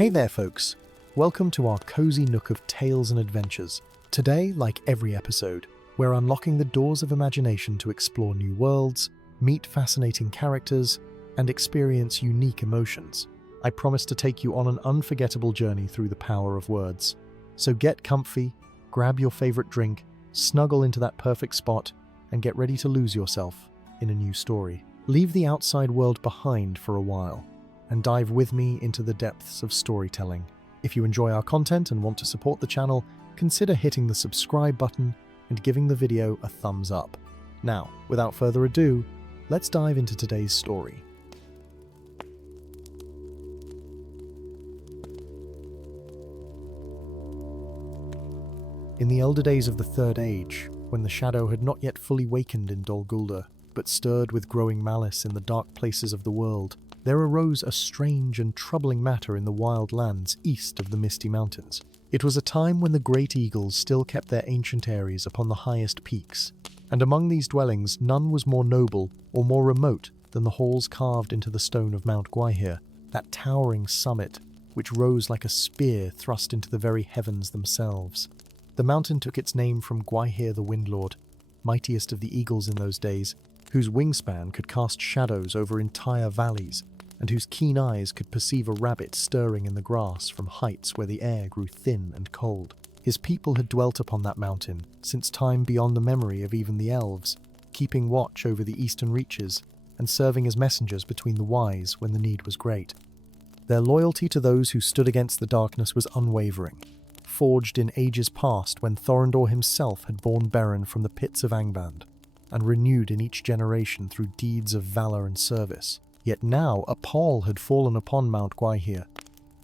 Hey there, folks. Welcome to our cozy nook of tales and adventures. Today, like every episode, we're unlocking the doors of imagination to explore new worlds, meet fascinating characters, and experience unique emotions. I promise to take you on an unforgettable journey through the power of words. So get comfy, grab your favorite drink, snuggle into that perfect spot, and get ready to lose yourself in a new story. Leave the outside world behind for a while and dive with me into the depths of storytelling. If you enjoy our content and want to support the channel, consider hitting the subscribe button and giving the video a thumbs up. Now, without further ado, let's dive into today's story. In the elder days of the Third Age, when the shadow had not yet fully wakened in Dol Guldur, but stirred with growing malice in the dark places of the world, there arose a strange and troubling matter in the wild lands east of the Misty Mountains. It was a time when the great eagles still kept their ancient eyries upon the highest peaks, and among these dwellings none was more noble or more remote than the halls carved into the stone of Mount Gwaihir, that towering summit which rose like a spear thrust into the very heavens themselves. The mountain took its name from Gwaihir the Windlord, mightiest of the eagles in those days, whose wingspan could cast shadows over entire valleys, and whose keen eyes could perceive a rabbit stirring in the grass from heights where the air grew thin and cold. His people had dwelt upon that mountain since time beyond the memory of even the elves, keeping watch over the eastern reaches and serving as messengers between the wise when the need was great. Their loyalty to those who stood against the darkness was unwavering, forged in ages past when Thorondor himself had borne Beren from the pits of Angband, and renewed in each generation through deeds of valor and service. Yet now a pall had fallen upon Mount Gwaihir,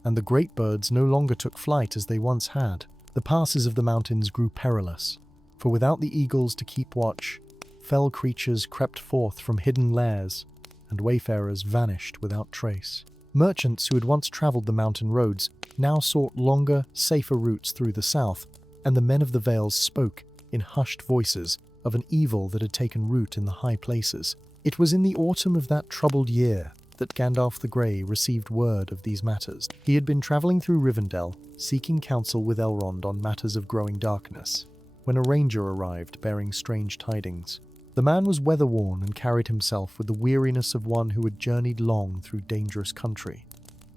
and the great birds no longer took flight as they once had. The passes of the mountains grew perilous, for without the eagles to keep watch, fell creatures crept forth from hidden lairs, and wayfarers vanished without trace. Merchants who had once travelled the mountain roads now sought longer, safer routes through the south, and the men of the Vales spoke, in hushed voices, of an evil that had taken root in the high places. It was in the autumn of that troubled year that Gandalf the Grey received word of these matters. He had been travelling through Rivendell, seeking counsel with Elrond on matters of growing darkness, when a ranger arrived bearing strange tidings. The man was weather-worn and carried himself with the weariness of one who had journeyed long through dangerous country.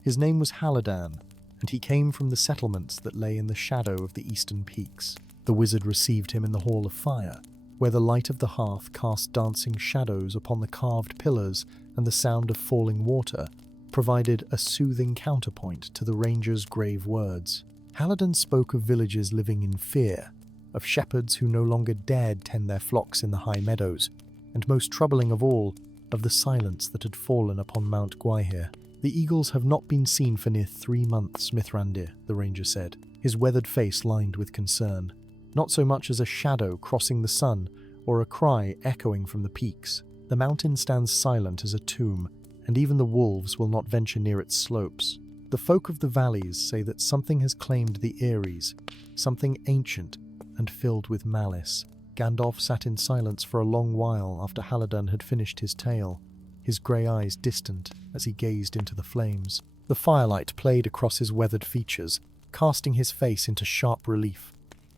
His name was Hallodan, and he came from the settlements that lay in the shadow of the eastern peaks. The wizard received him in the Hall of Fire, where the light of the hearth cast dancing shadows upon the carved pillars, and the sound of falling water provided a soothing counterpoint to the ranger's grave words. Hallodan spoke of villages living in fear, of shepherds who no longer dared tend their flocks in the high meadows, and most troubling of all, of the silence that had fallen upon Mount Gwaihir. The eagles have not been seen for near 3 months, Mithrandir, the ranger said, his weathered face lined with concern. Not so much as a shadow crossing the sun or a cry echoing from the peaks. The mountain stands silent as a tomb, and even the wolves will not venture near its slopes. The folk of the valleys say that something has claimed the eyries, something ancient and filled with malice. Gandalf sat in silence for a long while after Hallodan had finished his tale, his grey eyes distant as he gazed into the flames. The firelight played across his weathered features, casting his face into sharp relief,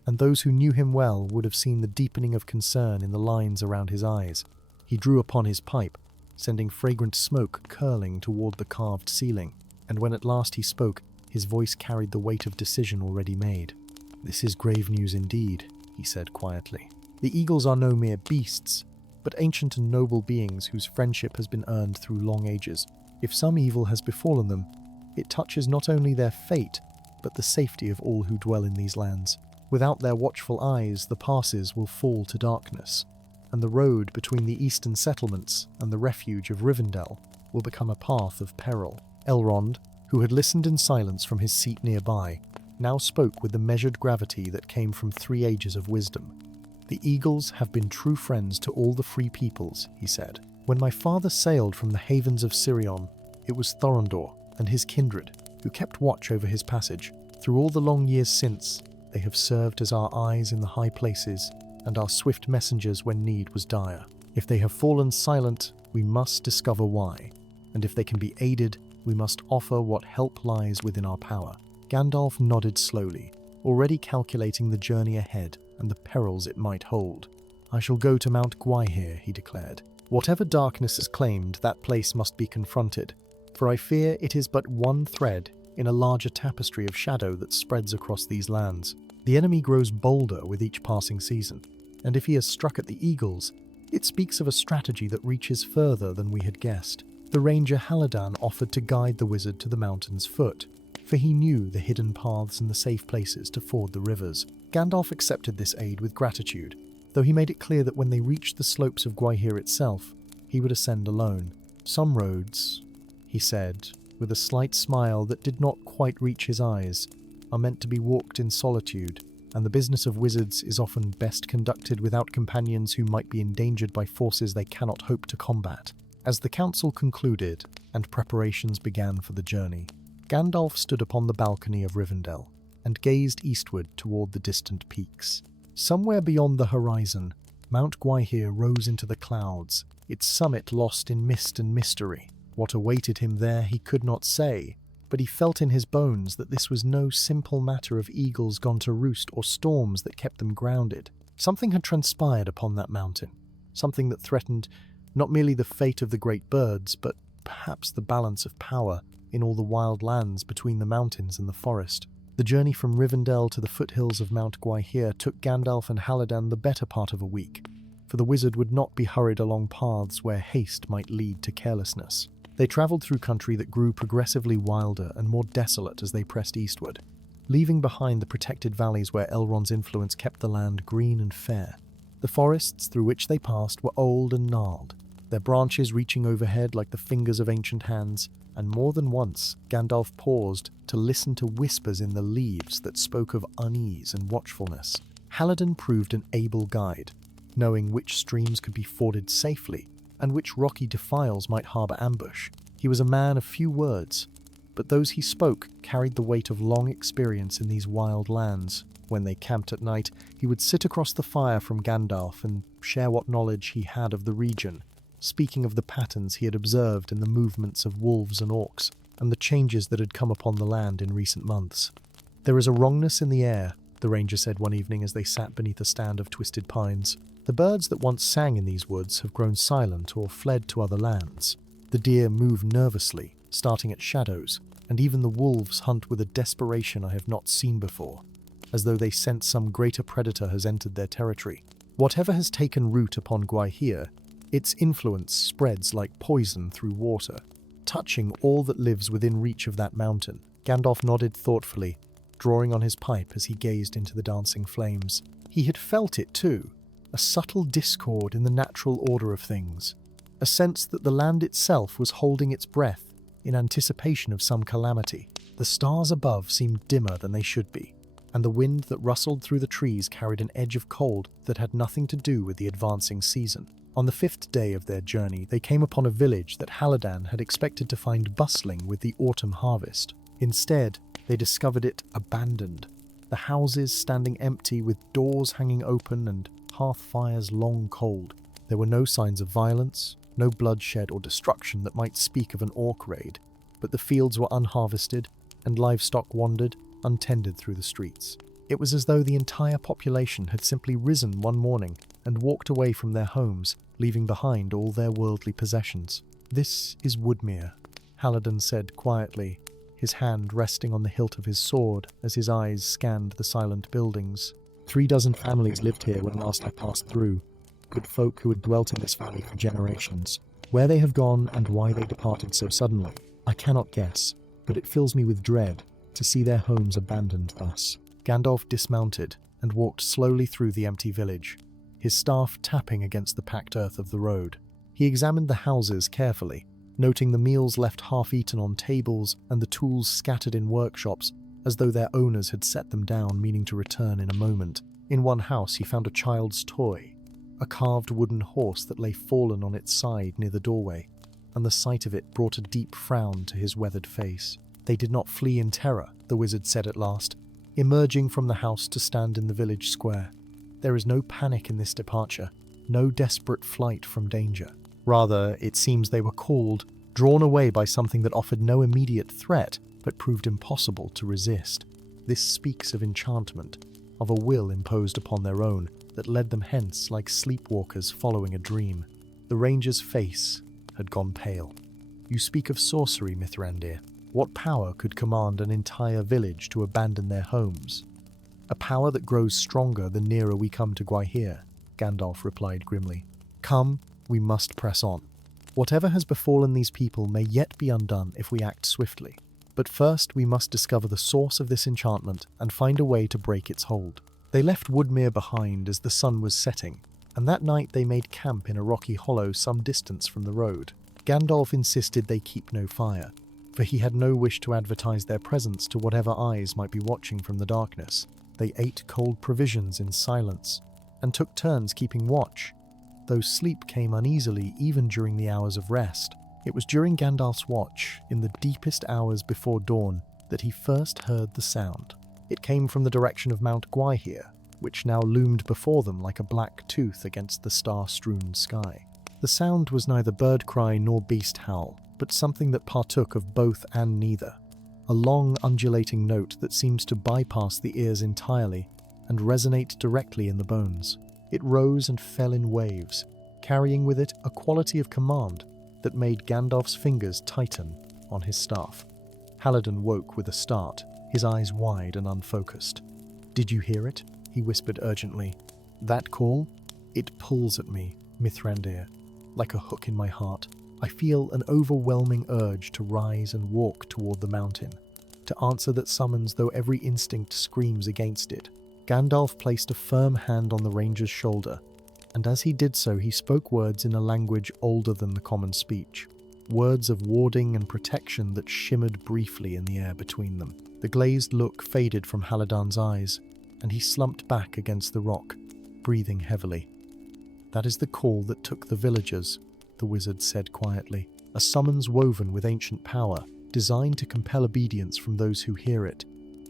and those who knew him well would have seen the deepening of concern in the lines around his eyes. He drew upon his pipe, sending fragrant smoke curling toward the carved ceiling, and when at last he spoke, his voice carried the weight of decision already made. "This is grave news indeed," he said quietly. "The eagles are no mere beasts, but ancient and noble beings whose friendship has been earned through long ages. If some evil has befallen them, it touches not only their fate, but the safety of all who dwell in these lands. Without their watchful eyes, the passes will fall to darkness, and the road between the eastern settlements and the refuge of Rivendell will become a path of peril." Elrond, who had listened in silence from his seat nearby, now spoke with the measured gravity that came from 3 ages of wisdom. "The eagles have been true friends to all the free peoples," he said. "When my father sailed from the havens of Sirion, it was Thorondor and his kindred who kept watch over his passage. Through all the long years since, they have served as our eyes in the high places and our swift messengers when need was dire. If they have fallen silent, we must discover why, and if they can be aided, We must offer what help lies within our power." Gandalf nodded slowly, already calculating the journey ahead and the perils it might hold. "I shall go to Mount Gwaihir," he declared. "Whatever darkness has claimed, that place must be confronted, for I fear it is but one thread in a larger tapestry of shadow that spreads across these lands. The enemy grows bolder with each passing season, and if he has struck at the eagles, it speaks of a strategy that reaches further than we had guessed." The ranger Hallodan offered to guide the wizard to the mountain's foot, for he knew the hidden paths and the safe places to ford the rivers. Gandalf accepted this aid with gratitude, though he made it clear that when they reached the slopes of Gwaihir itself, he would ascend alone. "Some roads," he said, with a slight smile that did not quite reach his eyes, "are meant to be walked in solitude, and the business of wizards is often best conducted without companions who might be endangered by forces they cannot hope to combat." As the council concluded and preparations began for the journey, Gandalf stood upon the balcony of Rivendell and gazed eastward toward the distant peaks. Somewhere beyond the horizon, Mount Gwaihir rose into the clouds, its summit lost in mist and mystery. What awaited him there he could not say, but he felt in his bones that this was no simple matter of eagles gone to roost or storms that kept them grounded. Something had transpired upon that mountain, something that threatened not merely the fate of the great birds, but perhaps the balance of power in all the wild lands between the mountains and the forest. The journey from Rivendell to the foothills of Mount Gwaihir took Gandalf and Hallodan the better part of a week, for the wizard would not be hurried along paths where haste might lead to carelessness. They travelled through country that grew progressively wilder and more desolate as they pressed eastward, leaving behind the protected valleys where Elrond's influence kept the land green and fair. The forests through which they passed were old and gnarled, their branches reaching overhead like the fingers of ancient hands, and more than once Gandalf paused to listen to whispers in the leaves that spoke of unease and watchfulness. Hallodan proved an able guide, knowing which streams could be forded safely and which rocky defiles might harbour ambush. He was a man of few words, but those he spoke carried the weight of long experience in these wild lands. When they camped at night, he would sit across the fire from Gandalf and share what knowledge he had of the region, speaking of the patterns he had observed in the movements of wolves and orcs, and the changes that had come upon the land in recent months. "There is a wrongness in the air," the ranger said one evening as they sat beneath a stand of twisted pines. "The birds that once sang in these woods have grown silent or fled to other lands. The deer move nervously, starting at shadows, and even the wolves hunt with a desperation I have not seen before, as though they sense some greater predator has entered their territory. Whatever has taken root upon Gwaihir, its influence spreads like poison through water, touching all that lives within reach of that mountain." Gandalf nodded thoughtfully, drawing on his pipe as he gazed into the dancing flames. He had felt it too, a subtle discord in the natural order of things, a sense that the land itself was holding its breath in anticipation of some calamity. The stars above seemed dimmer than they should be, and the wind that rustled through the trees carried an edge of cold that had nothing to do with the advancing season. On the 5th day of their journey, they came upon a village that Hallodan had expected to find bustling with the autumn harvest. Instead, they discovered it abandoned, the houses standing empty with doors hanging open and hearth fires long cold. There were no signs of violence, no bloodshed or destruction that might speak of an orc raid, but the fields were unharvested and livestock wandered untended through the streets. It was as though the entire population had simply risen one morning and walked away from their homes, leaving behind all their worldly possessions. "This is Woodmere," Hallodan said quietly, his hand resting on the hilt of his sword as his eyes scanned the silent buildings. 36 families lived here when last I passed through, good folk who had dwelt in this valley for generations. Where they have gone and why they departed so suddenly, I cannot guess, but it fills me with dread to see their homes abandoned thus." Gandalf dismounted and walked slowly through the empty village, his staff tapping against the packed earth of the road. He examined the houses carefully, noting the meals left half-eaten on tables and the tools scattered in workshops, as though their owners had set them down, meaning to return in a moment. In one house he found a child's toy, a carved wooden horse that lay fallen on its side near the doorway, and the sight of it brought a deep frown to his weathered face. "They did not flee in terror," the wizard said at last, emerging from the house to stand in the village square. "There is no panic in this departure, no desperate flight from danger. Rather, it seems they were called drawn away by something that offered no immediate threat but proved impossible to resist. This speaks of enchantment, of a will imposed upon their own that led them hence like sleepwalkers following a dream. The ranger's face had gone pale. You speak of sorcery, Mithrandir. What power could command an entire village to abandon their homes? A power that grows stronger the nearer we come to Gwaihir, Gandalf replied grimly. Come, we must press on. Whatever has befallen these people may yet be undone if we act swiftly. But first we must discover the source of this enchantment and find a way to break its hold. They left Woodmere behind as the sun was setting, and that night they made camp in a rocky hollow some distance from the road. Gandalf insisted they keep no fire, for he had no wish to advertise their presence to whatever eyes might be watching from the darkness. They ate cold provisions in silence, and took turns keeping watch, though sleep came uneasily even during the hours of rest. It was during Gandalf's watch, in the deepest hours before dawn, that he first heard the sound. It came from the direction of Mount Gwaihir, which now loomed before them like a black tooth against the star-strewn sky. The sound was neither bird cry nor beast howl, but something that partook of both and neither. A long, undulating note that seems to bypass the ears entirely and resonate directly in the bones. It rose and fell in waves, carrying with it a quality of command that made Gandalf's fingers tighten on his staff. Halidon woke with a start, his eyes wide and unfocused. "Did you hear it?" he whispered urgently. "That call? It pulls at me, Mithrandir, like a hook in my heart. I feel an overwhelming urge to rise and walk toward the mountain, to answer that summons though every instinct screams against it." Gandalf placed a firm hand on the ranger's shoulder, and as he did so he spoke words in a language older than the common speech, words of warding and protection that shimmered briefly in the air between them. The glazed look faded from Halidon's eyes, and he slumped back against the rock, breathing heavily. "That is the call that took the villagers," the wizard said quietly, "a summons woven with ancient power, designed to compel obedience from those who hear it.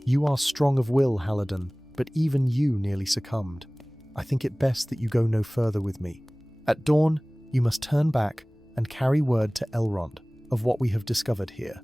You are strong of will, Halidon, but even you nearly succumbed. I think it best that you go no further with me. At dawn, you must turn back and carry word to Elrond of what we have discovered here."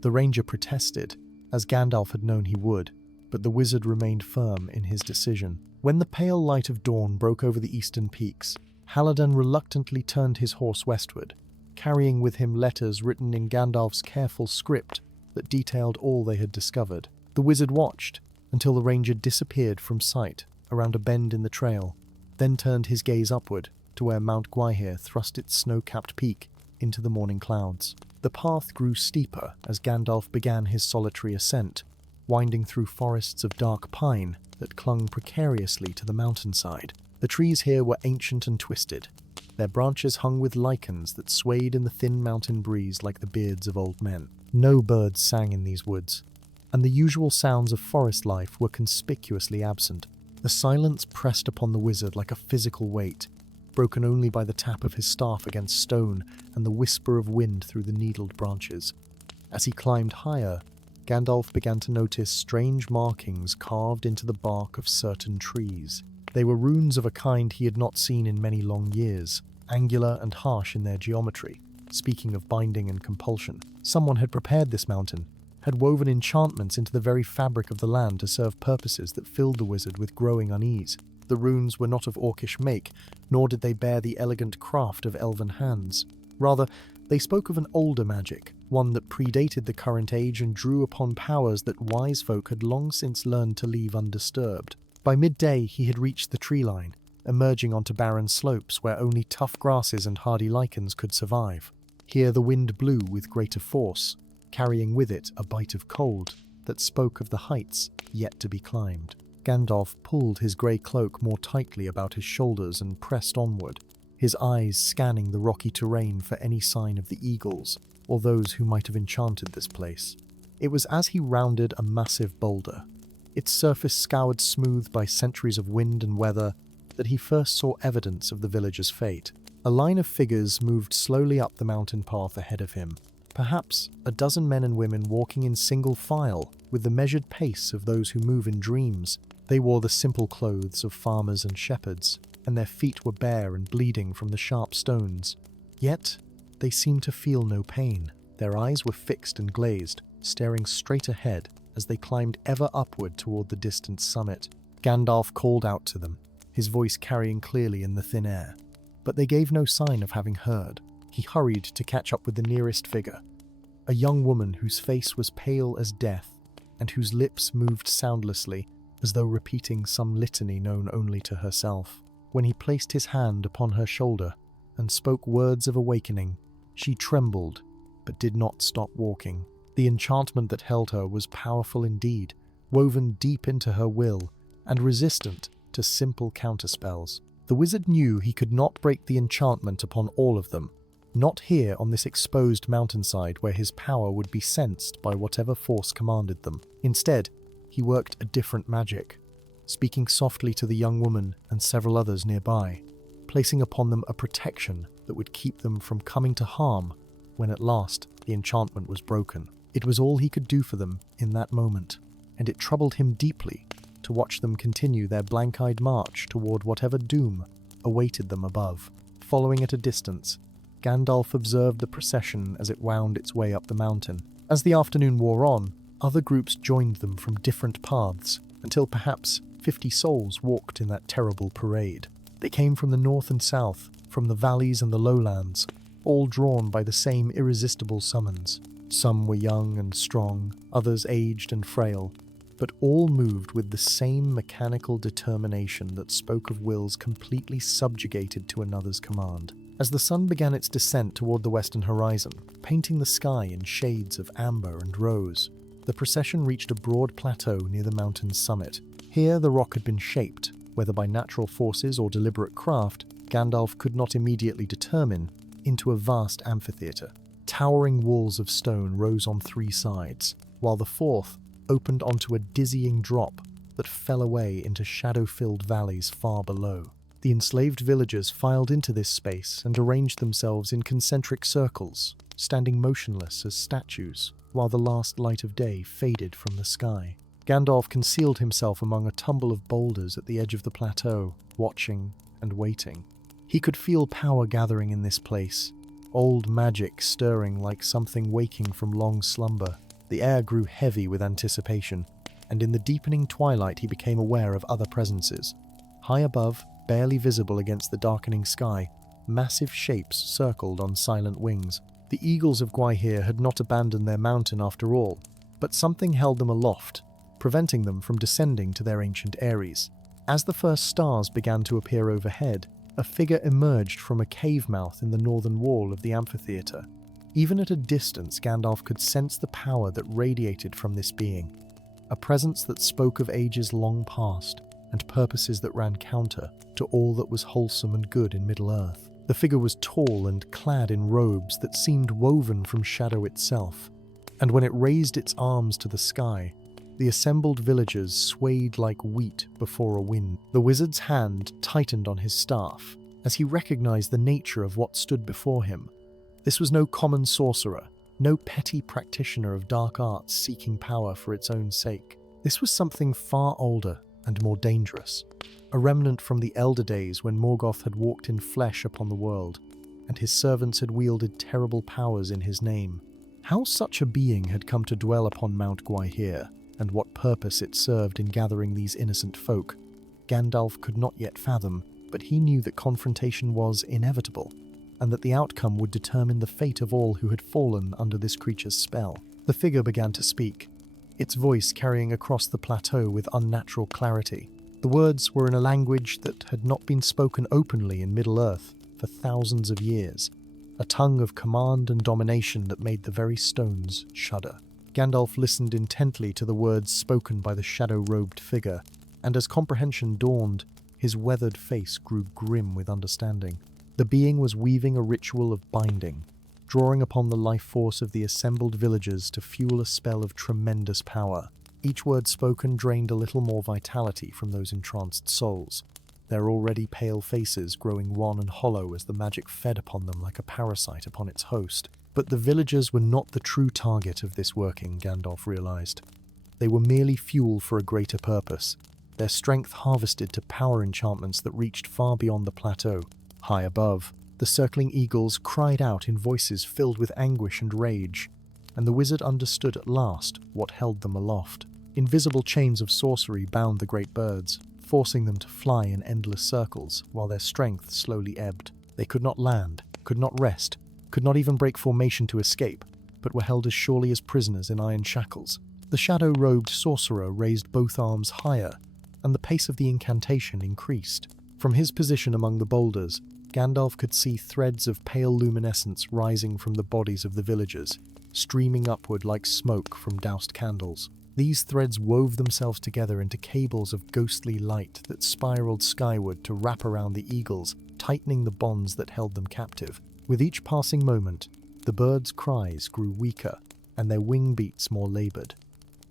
The ranger protested, as Gandalf had known he would, but the wizard remained firm in his decision. When the pale light of dawn broke over the eastern peaks, Halidon reluctantly turned his horse westward, carrying with him letters written in Gandalf's careful script that detailed all they had discovered. The wizard watched until the ranger disappeared from sight around a bend in the trail, then turned his gaze upward to where Mount Gwaihir thrust its snow-capped peak into the morning clouds. The path grew steeper as Gandalf began his solitary ascent, winding through forests of dark pine that clung precariously to the mountainside. The trees here were ancient and twisted, their branches hung with lichens that swayed in the thin mountain breeze like the beards of old men. No birds sang in these woods, and the usual sounds of forest life were conspicuously absent. The silence pressed upon the wizard like a physical weight, broken only by the tap of his staff against stone and the whisper of wind through the needled branches. As he climbed higher, Gandalf began to notice strange markings carved into the bark of certain trees. They were runes of a kind he had not seen in many long years, angular and harsh in their geometry, speaking of binding and compulsion. Someone had prepared this mountain, had woven enchantments into the very fabric of the land to serve purposes that filled the wizard with growing unease. The runes were not of orcish make, nor did they bear the elegant craft of elven hands. Rather, they spoke of an older magic, one that predated the current age and drew upon powers that wise folk had long since learned to leave undisturbed. By midday he had reached the tree line, emerging onto barren slopes where only tough grasses and hardy lichens could survive. Here the wind blew with greater force, carrying with it a bite of cold that spoke of the heights yet to be climbed. Gandalf pulled his grey cloak more tightly about his shoulders and pressed onward, his eyes scanning the rocky terrain for any sign of the eagles or those who might have enchanted this place. It was as he rounded a massive boulder, its surface scoured smooth by centuries of wind and weather, that he first saw evidence of the villager's fate. A line of figures moved slowly up the mountain path ahead of him, perhaps a dozen men and women walking in single file with the measured pace of those who move in dreams. They wore the simple clothes of farmers and shepherds, and their feet were bare and bleeding from the sharp stones. Yet they seemed to feel no pain. Their eyes were fixed and glazed, staring straight ahead as they climbed ever upward toward the distant summit. Gandalf called out to them, his voice carrying clearly in the thin air. But they gave no sign of having heard. He hurried to catch up with the nearest figure, a young woman whose face was pale as death and whose lips moved soundlessly as though repeating some litany known only to herself. When he placed his hand upon her shoulder and spoke words of awakening, she trembled but did not stop walking. The enchantment that held her was powerful indeed, woven deep into her will and resistant to simple counterspells. The wizard knew he could not break the enchantment upon all of them, not here on this exposed mountainside where his power would be sensed by whatever force commanded them. Instead, he worked a different magic, speaking softly to the young woman and several others nearby, placing upon them a protection that would keep them from coming to harm when at last the enchantment was broken. It was all he could do for them in that moment, and it troubled him deeply to watch them continue their blank-eyed march toward whatever doom awaited them above. Following at a distance, Gandalf observed the procession as it wound its way up the mountain. As the afternoon wore on, other groups joined them from different paths, until perhaps 50 souls walked in that terrible parade. They came from the north and south, from the valleys and the lowlands, all drawn by the same irresistible summons. Some were young and strong, others aged and frail, but all moved with the same mechanical determination that spoke of wills completely subjugated to another's command. As the sun began its descent toward the western horizon, painting the sky in shades of amber and rose, the procession reached a broad plateau near the mountain's summit. Here the rock had been shaped, whether by natural forces or deliberate craft, Gandalf could not immediately determine, into a vast amphitheatre. Towering walls of stone rose on 3 sides, while the fourth opened onto a dizzying drop that fell away into shadow-filled valleys far below. The enslaved villagers filed into this space and arranged themselves in concentric circles, standing motionless as statues, while the last light of day faded from the sky. Gandalf concealed himself among a tumble of boulders at the edge of the plateau, watching and waiting. He could feel power gathering in this place, old magic stirring like something waking from long slumber. The air grew heavy with anticipation, and in the deepening twilight he became aware of other presences. High above, barely visible against the darkening sky, massive shapes circled on silent wings. The eagles of Gwaihir had not abandoned their mountain after all, but something held them aloft, preventing them from descending to their ancient eyries. As the first stars began to appear overhead, a figure emerged from a cave mouth in the northern wall of the amphitheatre. Even at a distance, Gandalf could sense the power that radiated from this being, a presence that spoke of ages long past and purposes that ran counter to all that was wholesome and good in Middle-earth. The figure was tall and clad in robes that seemed woven from shadow itself, and when it raised its arms to the sky, the assembled villagers swayed like wheat before a wind. The wizard's hand tightened on his staff as he recognized the nature of what stood before him. This was no common sorcerer, no petty practitioner of dark arts seeking power for its own sake. This was something far older and more dangerous, a remnant from the elder days when Morgoth had walked in flesh upon the world, and his servants had wielded terrible powers in his name. How such a being had come to dwell upon Mount Gwaihir, and what purpose it served in gathering these innocent folk, Gandalf could not yet fathom, but he knew that confrontation was inevitable, and that the outcome would determine the fate of all who had fallen under this creature's spell. The figure began to speak, its voice carrying across the plateau with unnatural clarity. The words were in a language that had not been spoken openly in Middle-earth for thousands of years, a tongue of command and domination that made the very stones shudder. Gandalf listened intently to the words spoken by the shadow-robed figure, and as comprehension dawned, his weathered face grew grim with understanding. The being was weaving a ritual of binding, drawing upon the life force of the assembled villagers to fuel a spell of tremendous power. Each word spoken drained a little more vitality from those entranced souls, their already pale faces growing wan and hollow as the magic fed upon them like a parasite upon its host. But the villagers were not the true target of this working, Gandalf realized. They were merely fuel for a greater purpose, their strength harvested to power enchantments that reached far beyond the plateau. High above, The circling eagles cried out in voices filled with anguish and rage, and the wizard understood at last what held them aloft. Invisible chains of sorcery bound the great birds, forcing them to fly in endless circles while their strength slowly ebbed. They could not land, could not rest, could not even break formation to escape, but were held as surely as prisoners in iron shackles. The shadow-robed sorcerer raised both arms higher, and the pace of the incantation increased. From his position among the boulders, Gandalf could see threads of pale luminescence rising from the bodies of the villagers, streaming upward like smoke from doused candles. These threads wove themselves together into cables of ghostly light that spiraled skyward to wrap around the eagles, tightening the bonds that held them captive. With each passing moment, the birds' cries grew weaker, and their wing beats more labored.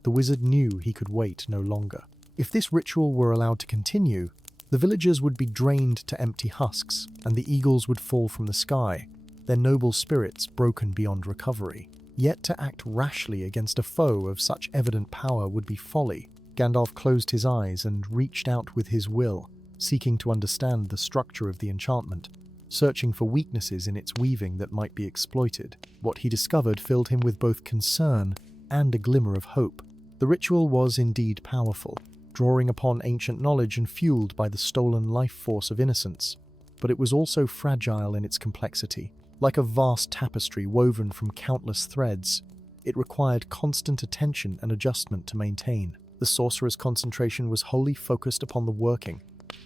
The wizard knew he could wait no longer. If this ritual were allowed to continue, the villagers would be drained to empty husks, and the eagles would fall from the sky, their noble spirits broken beyond recovery. Yet to act rashly against a foe of such evident power would be folly. Gandalf closed his eyes and reached out with his will, seeking to understand the structure of the enchantment, searching for weaknesses in its weaving that might be exploited. What he discovered filled him with both concern and a glimmer of hope. The ritual was indeed powerful, drawing upon ancient knowledge and fueled by the stolen life force of innocence, but it was also fragile in its complexity. Like a vast tapestry woven from countless threads, it required constant attention and adjustment to maintain. The sorcerer's concentration was wholly focused upon the working,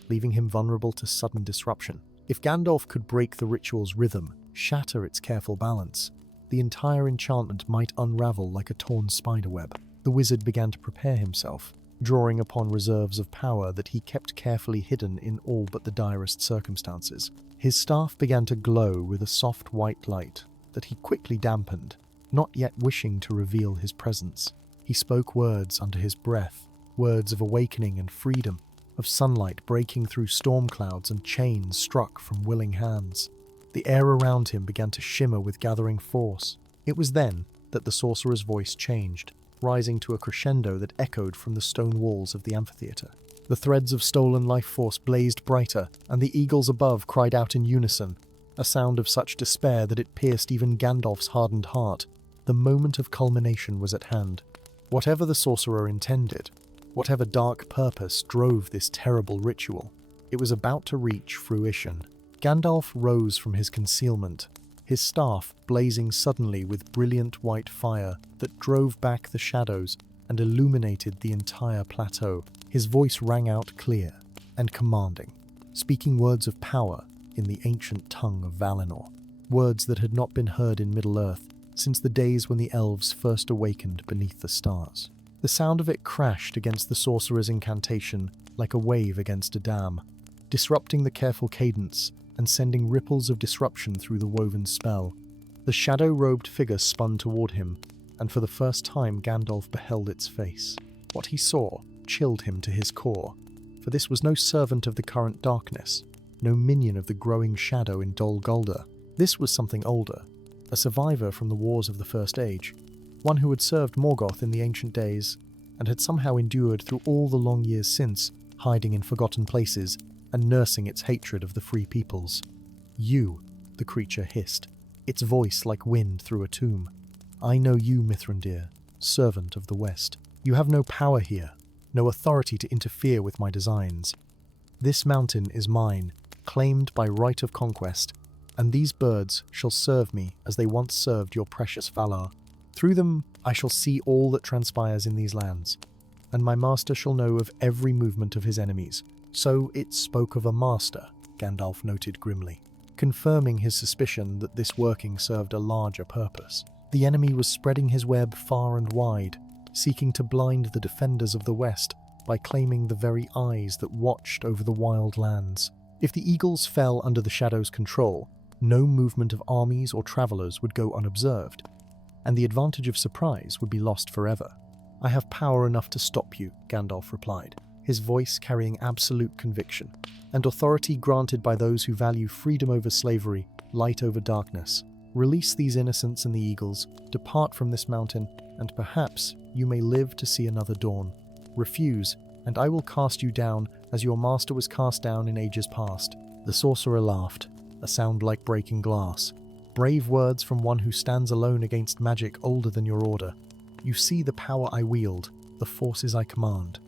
leaving him vulnerable to sudden disruption. If Gandalf could break the ritual's rhythm, shatter its careful balance, the entire enchantment might unravel like a torn spiderweb. The wizard began to prepare himself, drawing upon reserves of power that he kept carefully hidden in all but the direst circumstances. His staff began to glow with a soft white light that he quickly dampened, not yet wishing to reveal his presence. He spoke words under his breath, words of awakening and freedom, of sunlight breaking through storm clouds and chains struck from willing hands. The air around him began to shimmer with gathering force. It was then that the sorcerer's voice changed, rising to a crescendo that echoed from the stone walls of the amphitheatre. The threads of stolen life force blazed brighter, and the eagles above cried out in unison, a sound of such despair that it pierced even Gandalf's hardened heart. The moment of culmination was at hand. Whatever the sorcerer intended, whatever dark purpose drove this terrible ritual, it was about to reach fruition. Gandalf rose from his concealment, his staff blazing suddenly with brilliant white fire that drove back the shadows and illuminated the entire plateau. His voice rang out clear and commanding, speaking words of power in the ancient tongue of Valinor, words that had not been heard in Middle-earth since the days when the elves first awakened beneath the stars. The sound of it crashed against the sorcerer's incantation like a wave against a dam, disrupting the careful cadence and sending ripples of disruption through the woven spell. The shadow-robed figure spun toward him, and for the first time Gandalf beheld its face. What he saw chilled him to his core, for this was no servant of the current darkness, no minion of the growing shadow in Dol Guldur. This was something older, a survivor from the wars of the First Age, one who had served Morgoth in the ancient days, and had somehow endured through all the long years since, hiding in forgotten places and nursing its hatred of the free peoples. "You," the creature hissed, its voice like wind through a tomb. "I know you, Mithrandir, servant of the West. You have no power here, no authority to interfere with my designs. This mountain is mine, claimed by right of conquest, and these birds shall serve me as they once served your precious Valar. Through them I shall see all that transpires in these lands, and my master shall know of every movement of his enemies." So it spoke of a master, Gandalf noted grimly, confirming his suspicion that this working served a larger purpose. The enemy was spreading his web far and wide, seeking to blind the defenders of the West by claiming the very eyes that watched over the wild lands. If the eagles fell under the Shadow's control, no movement of armies or travelers would go unobserved, and the advantage of surprise would be lost forever. "I have power enough to stop you," Gandalf replied, his voice carrying absolute conviction, "and authority granted by those who value freedom over slavery, light over darkness. Release these innocents and the eagles, depart from this mountain, and perhaps you may live to see another dawn. Refuse, and I will cast you down as your master was cast down in ages past." The sorcerer laughed, a sound like breaking glass. Brave words from one who stands alone against magic older than your order. You see the power I wield, the forces I command.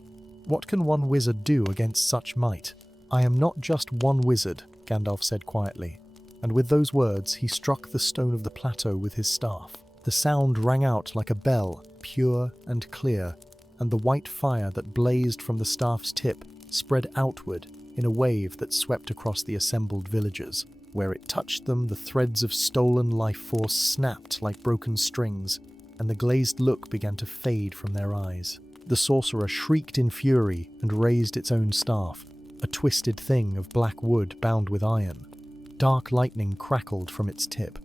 What can one wizard do against such might? I am not just one wizard, Gandalf said quietly, and with those words he struck the stone of the plateau with his staff. The sound rang out like a bell, pure and clear, and the white fire that blazed from the staff's tip spread outward in a wave that swept across the assembled villagers. Where it touched them, the threads of stolen life force snapped like broken strings, and the glazed look began to fade from their eyes. The sorcerer shrieked in fury and raised its own staff, a twisted thing of black wood bound with iron. Dark lightning crackled from its tip,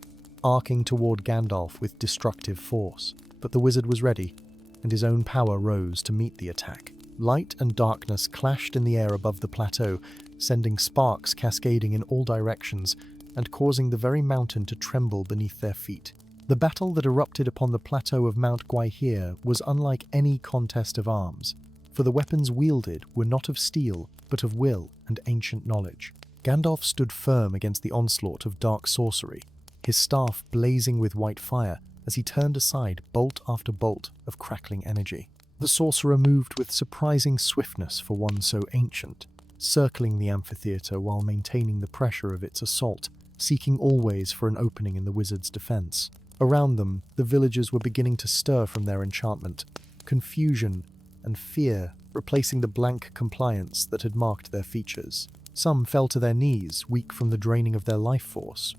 arcing toward Gandalf with destructive force. But the wizard was ready, and his own power rose to meet the attack. Light and darkness clashed in the air above the plateau, sending sparks cascading in all directions and causing the very mountain to tremble beneath their feet. The battle that erupted upon the plateau of Mount Gwaihir was unlike any contest of arms, for the weapons wielded were not of steel, but of will and ancient knowledge. Gandalf stood firm against the onslaught of dark sorcery, his staff blazing with white fire as he turned aside bolt after bolt of crackling energy. The sorcerer moved with surprising swiftness for one so ancient, circling the amphitheatre while maintaining the pressure of its assault, seeking always for an opening in the wizard's defense. Around them, the villagers were beginning to stir from their enchantment, confusion and fear replacing the blank compliance that had marked their features. Some fell to their knees, weak from the draining of their life force,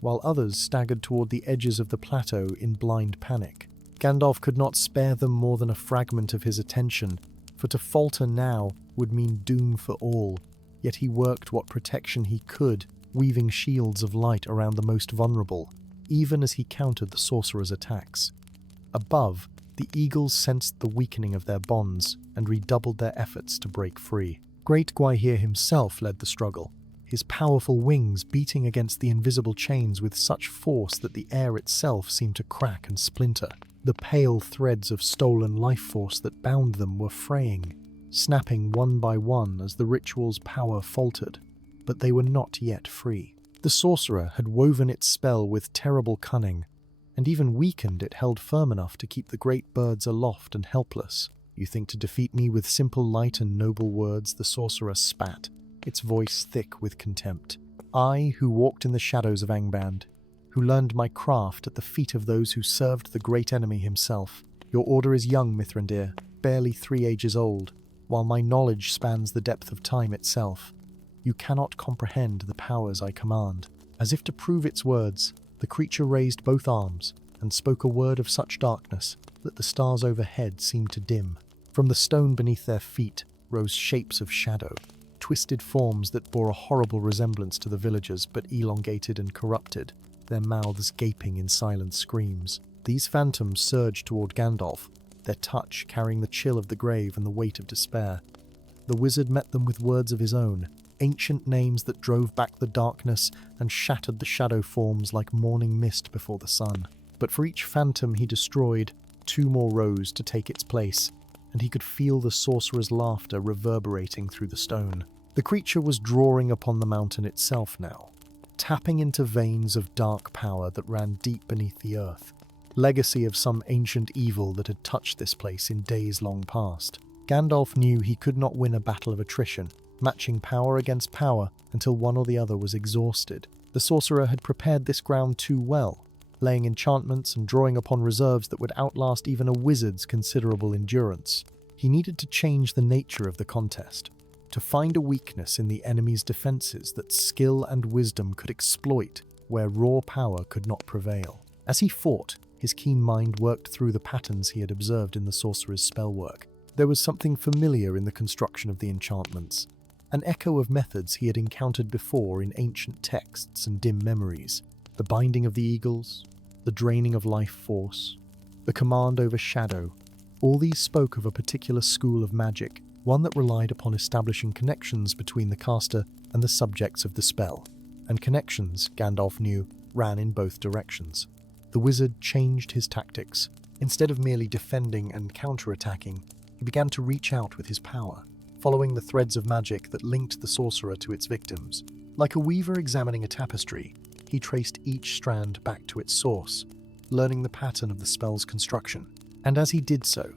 while others staggered toward the edges of the plateau in blind panic. Gandalf could not spare them more than a fragment of his attention, for to falter now would mean doom for all, yet he worked what protection he could, weaving shields of light around the most vulnerable, even as he countered the sorcerer's attacks. Above, the eagles sensed the weakening of their bonds and redoubled their efforts to break free. Great Gwaihir himself led the struggle, his powerful wings beating against the invisible chains with such force that the air itself seemed to crack and splinter. The pale threads of stolen life force that bound them were fraying, snapping one by one as the ritual's power faltered, but they were not yet free. The sorcerer had woven its spell with terrible cunning, and even weakened it held firm enough to keep the great birds aloft and helpless. You think to defeat me with simple light and noble words, the sorcerer spat, its voice thick with contempt. I, who walked in the shadows of Angband, who learned my craft at the feet of those who served the great enemy himself. Your order is young, Mithrandir, barely 3 ages old, while my knowledge spans the depth of time itself. You cannot comprehend the powers I command. As if to prove its words, the creature raised both arms and spoke a word of such darkness that the stars overhead seemed to dim. From the stone beneath their feet rose shapes of shadow, twisted forms that bore a horrible resemblance to the villagers but elongated and corrupted, their mouths gaping in silent screams. These phantoms surged toward Gandalf, their touch carrying the chill of the grave and the weight of despair. The wizard met them with words of his own, ancient names that drove back the darkness and shattered the shadow forms like morning mist before the sun. But for each phantom he destroyed, 2 more rose to take its place, and he could feel the sorcerer's laughter reverberating through the stone. The creature was drawing upon the mountain itself now, tapping into veins of dark power that ran deep beneath the earth, legacy of some ancient evil that had touched this place in days long past. Gandalf knew he could not win a battle of attrition, matching power against power until one or the other was exhausted. The sorcerer had prepared this ground too well, laying enchantments and drawing upon reserves that would outlast even a wizard's considerable endurance. He needed to change the nature of the contest, to find a weakness in the enemy's defenses that skill and wisdom could exploit where raw power could not prevail. As he fought, his keen mind worked through the patterns he had observed in the sorcerer's spellwork. There was something familiar in the construction of the enchantments, an echo of methods he had encountered before in ancient texts and dim memories. The binding of the eagles, the draining of life force, the command over shadow, all these spoke of a particular school of magic, one that relied upon establishing connections between the caster and the subjects of the spell. And connections, Gandalf knew, ran in both directions. The wizard changed his tactics. Instead of merely defending and counterattacking, he began to reach out with his power, following the threads of magic that linked the sorcerer to its victims. Like a weaver examining a tapestry, he traced each strand back to its source, learning the pattern of the spell's construction. And as he did so,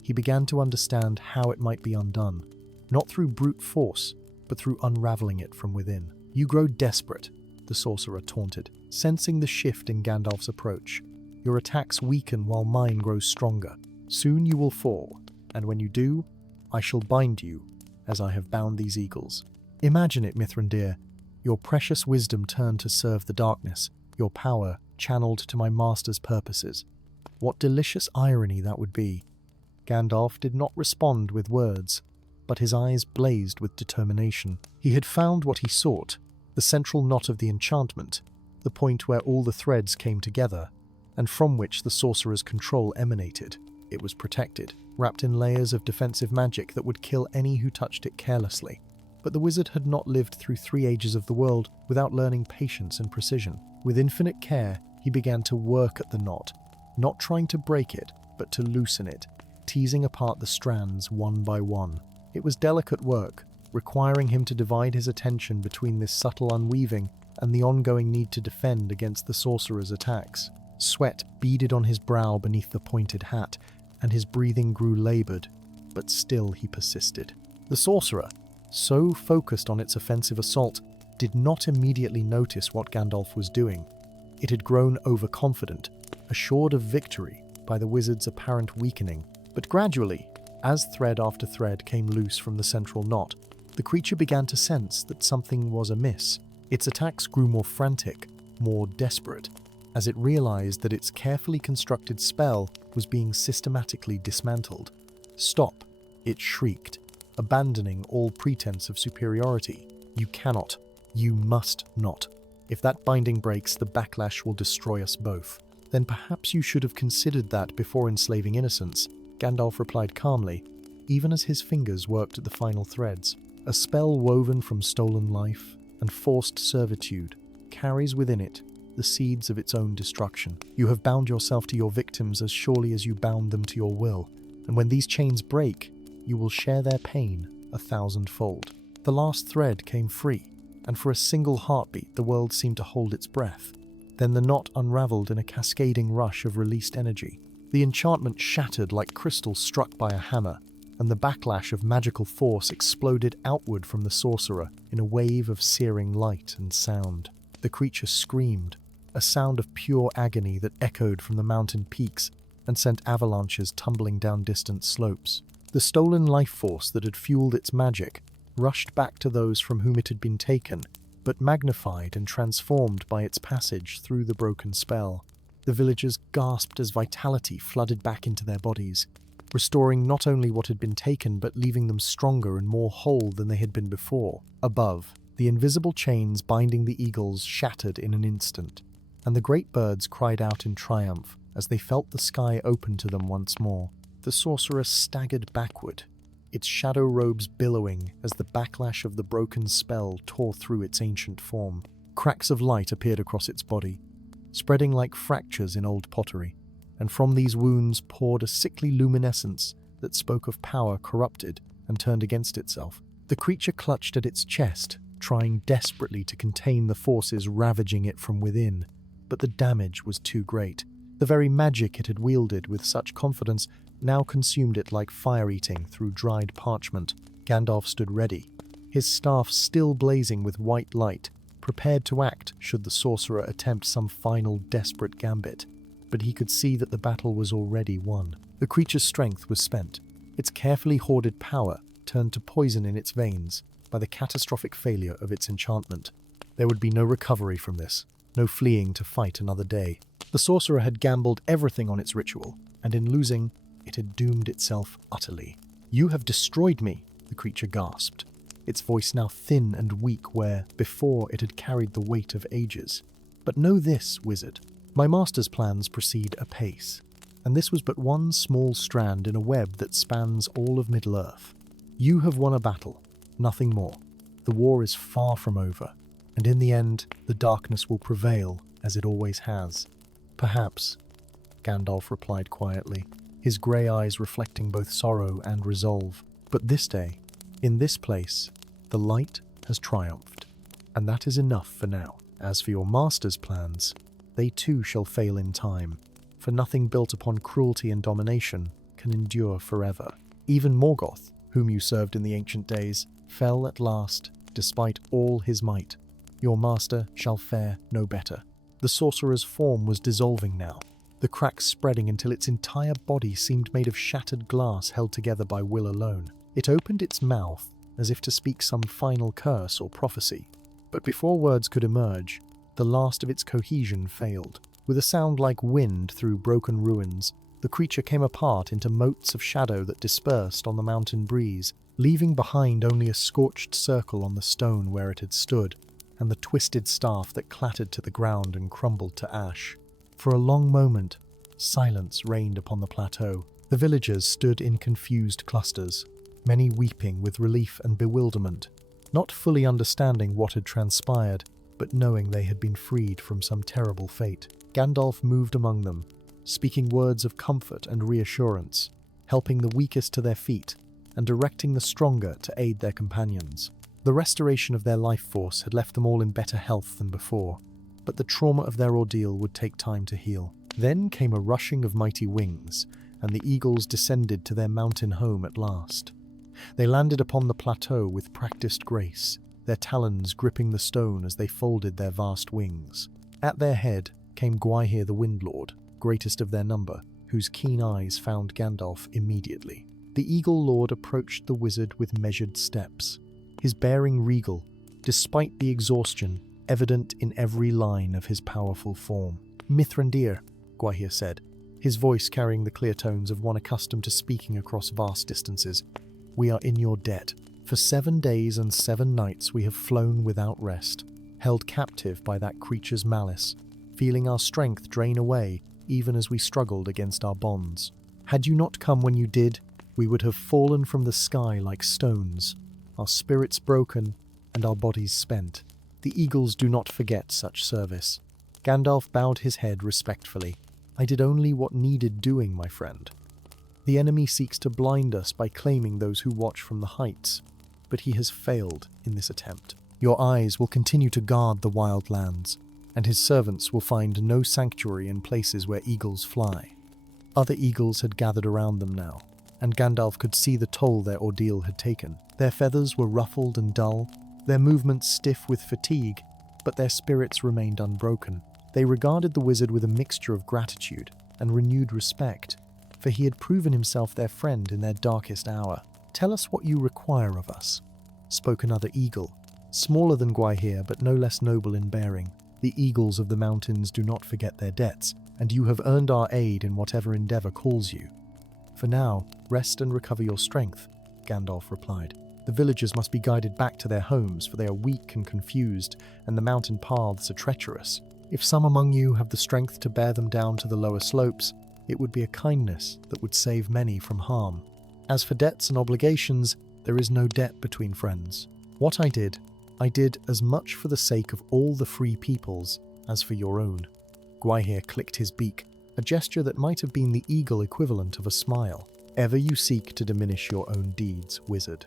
he began to understand how it might be undone, not through brute force, but through unraveling it from within. "You grow desperate," the sorcerer taunted, sensing the shift in Gandalf's approach. "Your attacks weaken while mine grows stronger. Soon you will fall, and when you do, I shall bind you, as I have bound these eagles." Imagine it, Mithrandir, your precious wisdom turned to serve the darkness, your power channeled to my master's purposes. What delicious irony that would be. Gandalf did not respond with words, but his eyes blazed with determination. He had found what he sought, the central knot of the enchantment, the point where all the threads came together, and from which the sorcerer's control emanated. It was protected, wrapped in layers of defensive magic that would kill any who touched it carelessly. But the wizard had not lived through 3 ages of the world without learning patience and precision. With infinite care, he began to work at the knot, not trying to break it, but to loosen it, teasing apart the strands one by one. It was delicate work, requiring him to divide his attention between this subtle unweaving and the ongoing need to defend against the sorcerer's attacks. Sweat beaded on his brow beneath the pointed hat, and his breathing grew labored, but still he persisted. The sorcerer, so focused on its offensive assault, did not immediately notice what Gandalf was doing. It had grown overconfident, assured of victory by the wizard's apparent weakening. But gradually, as thread after thread came loose from the central knot, the creature began to sense that something was amiss. Its attacks grew more frantic, more desperate, as it realized that its carefully constructed spell was being systematically dismantled. "Stop," it shrieked, abandoning all pretense of superiority. "You cannot. You must not. If that binding breaks, the backlash will destroy us both." "Then perhaps you should have considered that before enslaving innocence," Gandalf replied calmly, even as his fingers worked at the final threads. "A spell woven from stolen life and forced servitude carries within it the seeds of its own destruction. You have bound yourself to your victims as surely as you bound them to your will, and when these chains break, you will share their pain 1,000-fold." The last thread came free, and for a single heartbeat the world seemed to hold its breath. Then the knot unraveled in a cascading rush of released energy. The enchantment shattered like crystal struck by a hammer, and the backlash of magical force exploded outward from the sorcerer in a wave of searing light and sound. The creature screamed, a sound of pure agony that echoed from the mountain peaks and sent avalanches tumbling down distant slopes. The stolen life force that had fueled its magic rushed back to those from whom it had been taken, but magnified and transformed by its passage through the broken spell. The villagers gasped as vitality flooded back into their bodies, restoring not only what had been taken but leaving them stronger and more whole than they had been before. Above, the invisible chains binding the eagles shattered in an instant, and the great birds cried out in triumph as they felt the sky open to them once more. The sorcerer staggered backward, its shadow robes billowing as the backlash of the broken spell tore through its ancient form. Cracks of light appeared across its body, spreading like fractures in old pottery, and from these wounds poured a sickly luminescence that spoke of power corrupted and turned against itself. The creature clutched at its chest, trying desperately to contain the forces ravaging it from within, but the damage was too great. The very magic it had wielded with such confidence now consumed it like fire-eating through dried parchment. Gandalf stood ready, his staff still blazing with white light, prepared to act should the sorcerer attempt some final desperate gambit. But he could see that the battle was already won. The creature's strength was spent, its carefully hoarded power turned to poison in its veins by the catastrophic failure of its enchantment. There would be no recovery from this, no fleeing to fight another day. The sorcerer had gambled everything on its ritual, and in losing, it had doomed itself utterly. "You have destroyed me," the creature gasped, its voice now thin and weak where, before, it had carried the weight of ages. "But know this, wizard. My master's plans proceed apace, and this was but one small strand in a web that spans all of Middle-earth. You have won a battle, nothing more. The war is far from over, and in the end, the darkness will prevail, as it always has." "Perhaps," Gandalf replied quietly, his grey eyes reflecting both sorrow and resolve. "But this day, in this place, the light has triumphed, and that is enough for now. As for your master's plans, they too shall fail in time, for nothing built upon cruelty and domination can endure forever. Even Morgoth, whom you served in the ancient days, fell at last, despite all his might. Your master shall fare no better. The sorcerer's form was dissolving now, the cracks spreading until its entire body seemed made of shattered glass held together by will alone. It opened its mouth as if to speak some final curse or prophecy, but before words could emerge, the last of its cohesion failed. With a sound like wind through broken ruins, the creature came apart into motes of shadow that dispersed on the mountain breeze, leaving behind only a scorched circle on the stone where it had stood, and the twisted staff that clattered to the ground and crumbled to ash. For a long moment, silence reigned upon the plateau. The villagers stood in confused clusters, many weeping with relief and bewilderment, not fully understanding what had transpired, but knowing they had been freed from some terrible fate. Gandalf moved among them, speaking words of comfort and reassurance, helping the weakest to their feet, and directing the stronger to aid their companions. The restoration of their life force had left them all in better health than before, but the trauma of their ordeal would take time to heal. Then came a rushing of mighty wings, and the eagles descended to their mountain home at last. They landed upon the plateau with practiced grace, their talons gripping the stone as they folded their vast wings. At their head came Gwaihir the Windlord, greatest of their number, whose keen eyes found Gandalf immediately. The Eagle Lord approached the wizard with measured steps, his bearing regal, despite the exhaustion evident in every line of his powerful form. "Mithrandir," Gwaihir said, his voice carrying the clear tones of one accustomed to speaking across vast distances. "We are in your debt. For 7 days and 7 nights we have flown without rest, held captive by that creature's malice, feeling our strength drain away even as we struggled against our bonds. Had you not come when you did, we would have fallen from the sky like stones, our spirits broken and our bodies spent. The eagles do not forget such service." Gandalf bowed his head respectfully. "I did only what needed doing, my friend. The enemy seeks to blind us by claiming those who watch from the heights, but he has failed in this attempt. Your eyes will continue to guard the wild lands, and his servants will find no sanctuary in places where eagles fly." Other eagles had gathered around them now, and Gandalf could see the toll their ordeal had taken. Their feathers were ruffled and dull, their movements stiff with fatigue, but their spirits remained unbroken. They regarded the wizard with a mixture of gratitude and renewed respect, for he had proven himself their friend in their darkest hour. "Tell us what you require of us," spoke another eagle, smaller than Gwaihir but no less noble in bearing. "The eagles of the mountains do not forget their debts, and you have earned our aid in whatever endeavor calls you." "For now, rest and recover your strength," Gandalf replied. "The villagers must be guided back to their homes, for they are weak and confused, and the mountain paths are treacherous. If some among you have the strength to bear them down to the lower slopes, it would be a kindness that would save many from harm. As for debts and obligations, there is no debt between friends. What I did as much for the sake of all the free peoples as for your own." Gwaihir clicked his beak, a gesture that might have been the eagle equivalent of a smile. "Ever you seek to diminish your own deeds, wizard.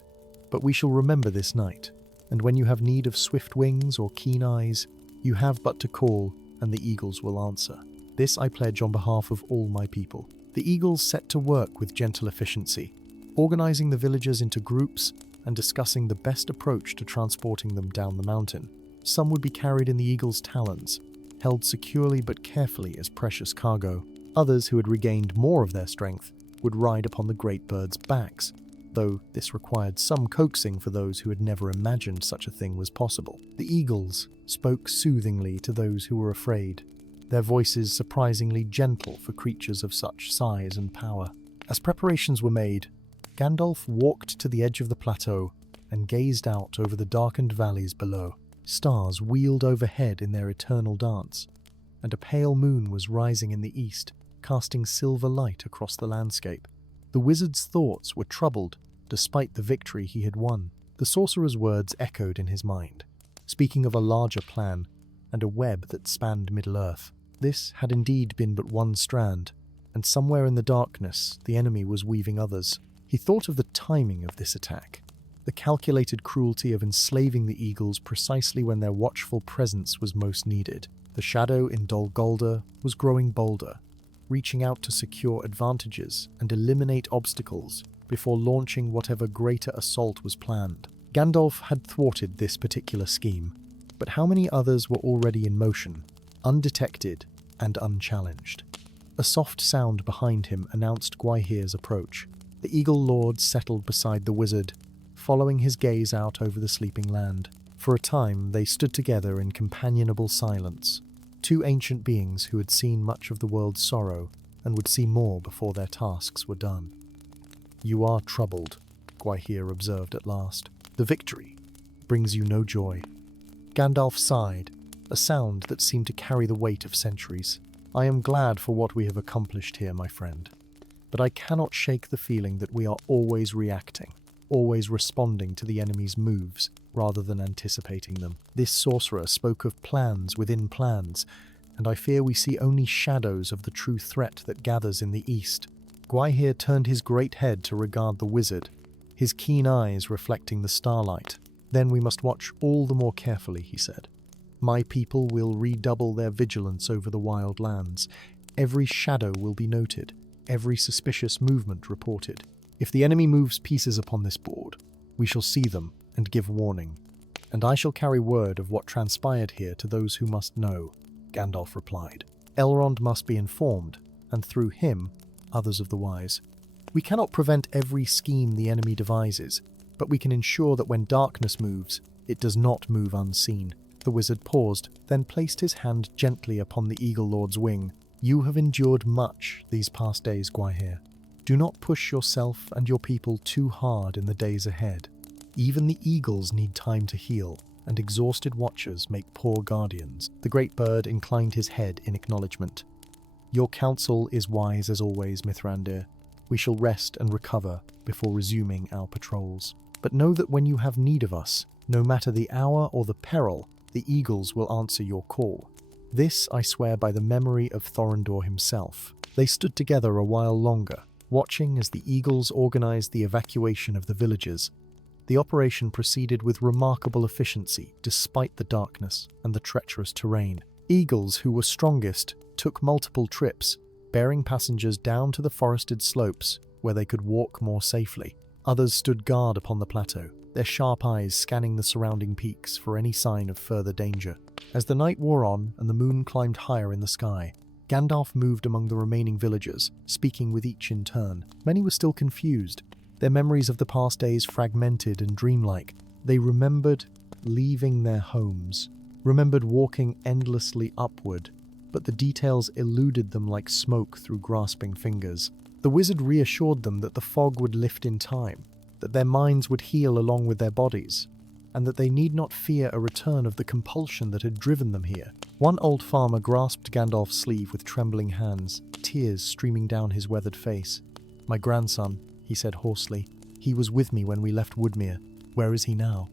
But we shall remember this night, and when you have need of swift wings or keen eyes, you have but to call, and the eagles will answer. This I pledge on behalf of all my people." The eagles set to work with gentle efficiency, organizing the villagers into groups and discussing the best approach to transporting them down the mountain. Some would be carried in the eagle's talons, held securely but carefully as precious cargo. Others, who had regained more of their strength, would ride upon the great birds' backs, though this required some coaxing for those who had never imagined such a thing was possible. The eagles spoke soothingly to those who were afraid, their voices surprisingly gentle for creatures of such size and power. As preparations were made, Gandalf walked to the edge of the plateau and gazed out over the darkened valleys below. Stars wheeled overhead in their eternal dance, and a pale moon was rising in the east, casting silver light across the landscape. The wizard's thoughts were troubled, despite the victory he had won. The sorcerer's words echoed in his mind, speaking of a larger plan and a web that spanned Middle-earth. This had indeed been but one strand, and somewhere in the darkness the enemy was weaving others. He thought of the timing of this attack. the calculated cruelty of enslaving the eagles precisely when their watchful presence was most needed. The shadow in Dol Guldur was growing bolder, reaching out to secure advantages and eliminate obstacles before launching whatever greater assault was planned. Gandalf had thwarted this particular scheme, but how many others were already in motion, undetected and unchallenged? A soft sound behind him announced Gwaihir's approach. The Eagle Lord settled beside the wizard, following his gaze out over the sleeping land. For a time they stood together in companionable silence, two ancient beings who had seen much of the world's sorrow and would see more before their tasks were done. "You are troubled," Gwaihir observed at last. "The victory brings you no joy." Gandalf sighed, a sound that seemed to carry the weight of centuries. "I am glad for what we have accomplished here, my friend, but I cannot shake the feeling that we are always reacting, always responding to the enemy's moves rather than anticipating them. This sorcerer spoke of plans within plans, and I fear we see only shadows of the true threat that gathers in the east." Gwaihir turned his great head to regard the wizard, his keen eyes reflecting the starlight. "Then we must watch all the more carefully," he said. "My people will redouble their vigilance over the wild lands. Every shadow will be noted, every suspicious movement reported. If the enemy moves pieces upon this board, we shall see them and give warning. And I shall carry word of what transpired here to those who must know," Gandalf replied. "Elrond must be informed, and through him, others of the wise. We cannot prevent every scheme the enemy devises, but we can ensure that when darkness moves, it does not move unseen." The wizard paused, then placed his hand gently upon the Eagle Lord's wing. "You have endured much these past days, Gwaihir. Do not push yourself and your people too hard in the days ahead. Even the eagles need time to heal, and exhausted watchers make poor guardians." The great bird inclined his head in acknowledgement. "Your counsel is wise as always, Mithrandir. We shall rest and recover before resuming our patrols. But know that when you have need of us, no matter the hour or the peril, the eagles will answer your call. This I swear by the memory of Thorondor himself." They stood together a while longer, watching as the eagles organized the evacuation of the villages. The operation proceeded with remarkable efficiency despite the darkness and the treacherous terrain. Eagles who were strongest took multiple trips, bearing passengers down to the forested slopes where they could walk more safely. Others stood guard upon the plateau, their sharp eyes scanning the surrounding peaks for any sign of further danger. As the night wore on and the moon climbed higher in the sky, Gandalf moved among the remaining villagers, speaking with each in turn. Many were still confused, their memories of the past days fragmented and dreamlike. They remembered leaving their homes, remembered walking endlessly upward, but the details eluded them like smoke through grasping fingers. The wizard reassured them that the fog would lift in time, that their minds would heal along with their bodies, and that they need not fear a return of the compulsion that had driven them here. One old farmer grasped Gandalf's sleeve with trembling hands, tears streaming down his weathered face. "My grandson," he said hoarsely. "He was with me when we left Woodmere. Where is he now?"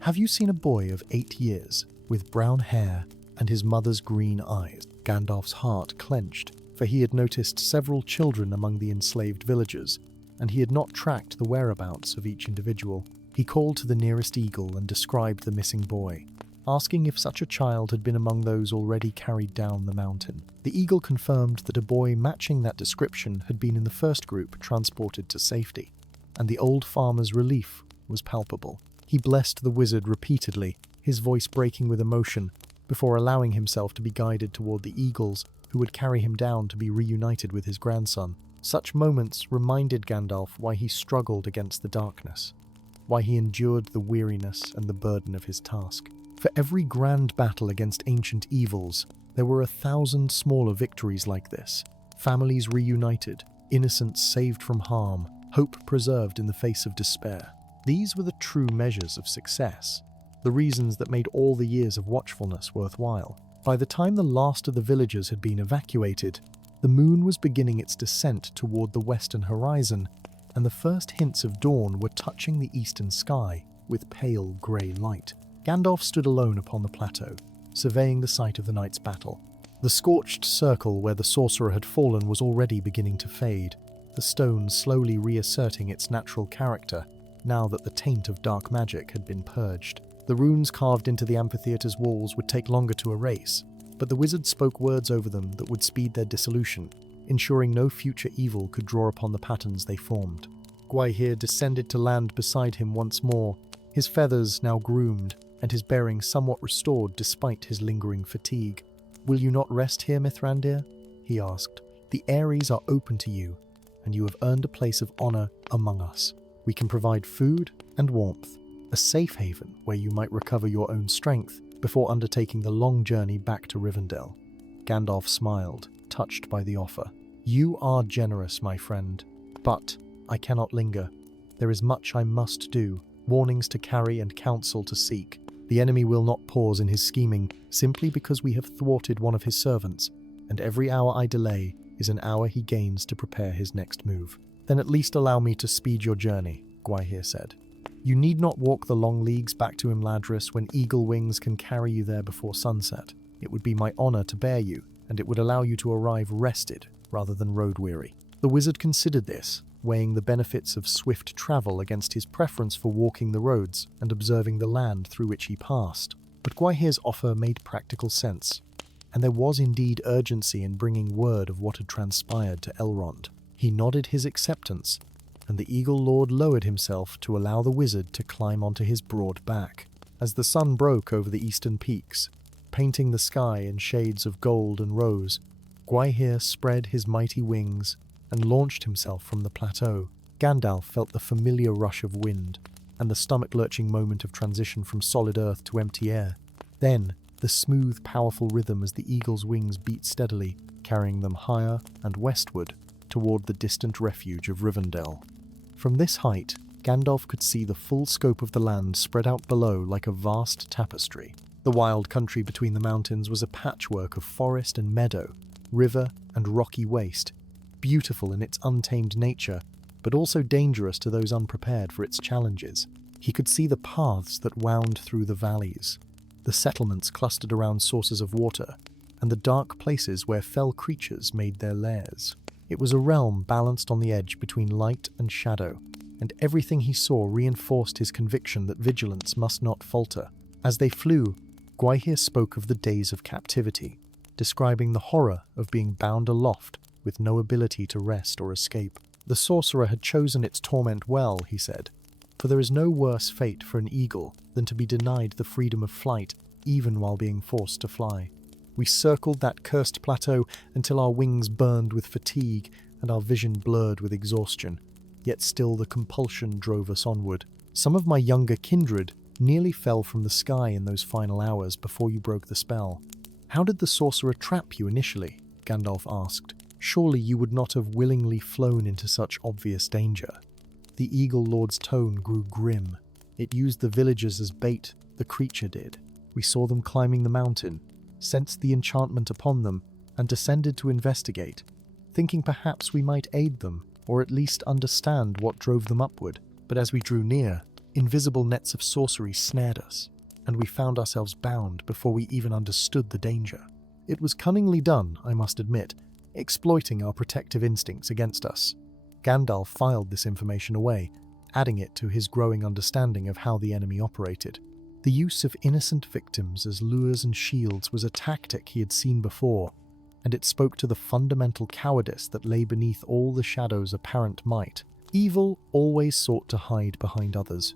"Have you seen a boy of 8 years, with brown hair and his mother's green eyes?" Gandalf's heart clenched, for he had noticed several children among the enslaved villagers, and he had not tracked the whereabouts of each individual. He called to the nearest eagle and described the missing boy, asking if such a child had been among those already carried down the mountain. The eagle confirmed that a boy matching that description had been in the first group transported to safety, and the old farmer's relief was palpable. He blessed the wizard repeatedly, his voice breaking with emotion, before allowing himself to be guided toward the eagles who would carry him down to be reunited with his grandson. Such moments reminded Gandalf why he struggled against the darkness, why he endured the weariness and the burden of his task. For every grand battle against ancient evils, there were 1,000 smaller victories like this. Families reunited, innocents saved from harm, hope preserved in the face of despair. These were the true measures of success, the reasons that made all the years of watchfulness worthwhile. By the time the last of the villagers had been evacuated, the moon was beginning its descent toward the western horizon, and the first hints of dawn were touching the eastern sky with pale grey light. Gandalf stood alone upon the plateau, surveying the site of the night's battle. The scorched circle where the sorcerer had fallen was already beginning to fade, the stone slowly reasserting its natural character, now that the taint of dark magic had been purged. The runes carved into the amphitheater's walls would take longer to erase, but the wizard spoke words over them that would speed their dissolution, ensuring no future evil could draw upon the patterns they formed. Gwaihir descended to land beside him once more, his feathers now groomed, and his bearing somewhat restored despite his lingering fatigue. "Will you not rest here, Mithrandir?" he asked. "The Aeries are open to you, and you have earned a place of honor among us. We can provide food and warmth, a safe haven where you might recover your own strength before undertaking the long journey back to Rivendell." Gandalf smiled, touched by the offer. "You are generous, my friend, but I cannot linger. There is much I must do, warnings to carry and counsel to seek. The enemy will not pause in his scheming simply because we have thwarted one of his servants, and every hour I delay is an hour he gains to prepare his next move." "Then at least allow me to speed your journey," Gwaihir said. "You need not walk the long leagues back to Imladris when eagle wings can carry you there before sunset. It would be my honor to bear you, and it would allow you to arrive rested rather than road-weary." The wizard considered this, weighing the benefits of swift travel against his preference for walking the roads and observing the land through which he passed. But Gwaihir's offer made practical sense, and there was indeed urgency in bringing word of what had transpired to Elrond. He nodded his acceptance, and the Eagle Lord lowered himself to allow the wizard to climb onto his broad back. As the sun broke over the eastern peaks, painting the sky in shades of gold and rose, Gwaihir spread his mighty wings and launched himself from the plateau. Gandalf felt the familiar rush of wind and the stomach-lurching moment of transition from solid earth to empty air. Then, the smooth, powerful rhythm as the eagle's wings beat steadily, carrying them higher and westward toward the distant refuge of Rivendell. From this height, Gandalf could see the full scope of the land spread out below like a vast tapestry. The wild country between the mountains was a patchwork of forest and meadow, river and rocky waste, beautiful in its untamed nature, but also dangerous to those unprepared for its challenges. He could see the paths that wound through the valleys, the settlements clustered around sources of water, and the dark places where fell creatures made their lairs. It was a realm balanced on the edge between light and shadow, and everything he saw reinforced his conviction that vigilance must not falter. As they flew, Gwaihir spoke of the days of captivity, describing the horror of being bound aloft with no ability to rest or escape. The sorcerer had chosen its torment well, he said, for there is no worse fate for an eagle than to be denied the freedom of flight, even while being forced to fly. We circled that cursed plateau until our wings burned with fatigue and our vision blurred with exhaustion, yet still the compulsion drove us onward. Some of my younger kindred nearly fell from the sky in those final hours before you broke the spell. How did the sorcerer trap you initially? Gandalf asked. Surely you would not have willingly flown into such obvious danger. The Eagle Lord's tone grew grim. It used the villagers as bait, the creature did. We saw them climbing the mountain, sensed the enchantment upon them, and descended to investigate, thinking perhaps we might aid them, or at least understand what drove them upward. But as we drew near, invisible nets of sorcery snared us, and we found ourselves bound before we even understood the danger. It was cunningly done, I must admit, exploiting our protective instincts against us. Gandalf filed this information away, adding it to his growing understanding of how the enemy operated. The use of innocent victims as lures and shields was a tactic he had seen before, and it spoke to the fundamental cowardice that lay beneath all the shadow's apparent might. Evil always sought to hide behind others,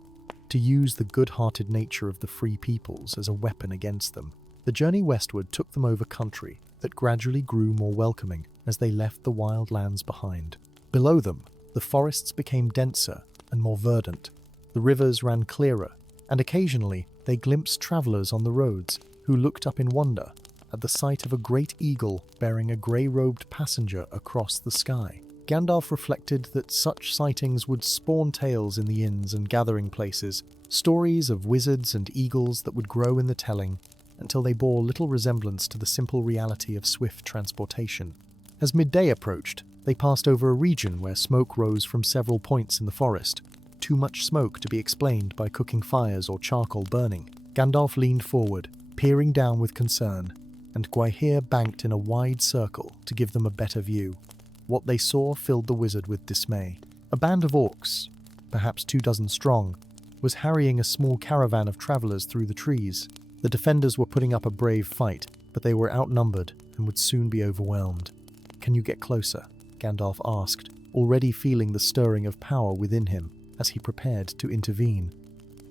to use the good-hearted nature of the free peoples as a weapon against them. The journey westward took them over country that gradually grew more welcoming as they left the wild lands behind. Below them, the forests became denser and more verdant. The rivers ran clearer, and occasionally they glimpsed travelers on the roads who looked up in wonder at the sight of a great eagle bearing a grey-robed passenger across the sky. Gandalf reflected that such sightings would spawn tales in the inns and gathering places, stories of wizards and eagles that would grow in the telling until they bore little resemblance to the simple reality of swift transportation. As midday approached, they passed over a region where smoke rose from several points in the forest, too much smoke to be explained by cooking fires or charcoal burning. Gandalf leaned forward, peering down with concern, and Gwaihir banked in a wide circle to give them a better view. What they saw filled the wizard with dismay. A band of orcs, perhaps 24 strong, was harrying a small caravan of travelers through the trees. The defenders were putting up a brave fight, but they were outnumbered and would soon be overwhelmed. "Can you get closer?" Gandalf asked, already feeling the stirring of power within him as he prepared to intervene.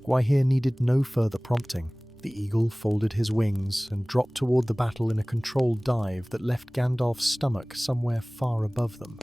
Gwaihir needed no further prompting. The eagle folded his wings and dropped toward the battle in a controlled dive that left Gandalf's stomach somewhere far above them.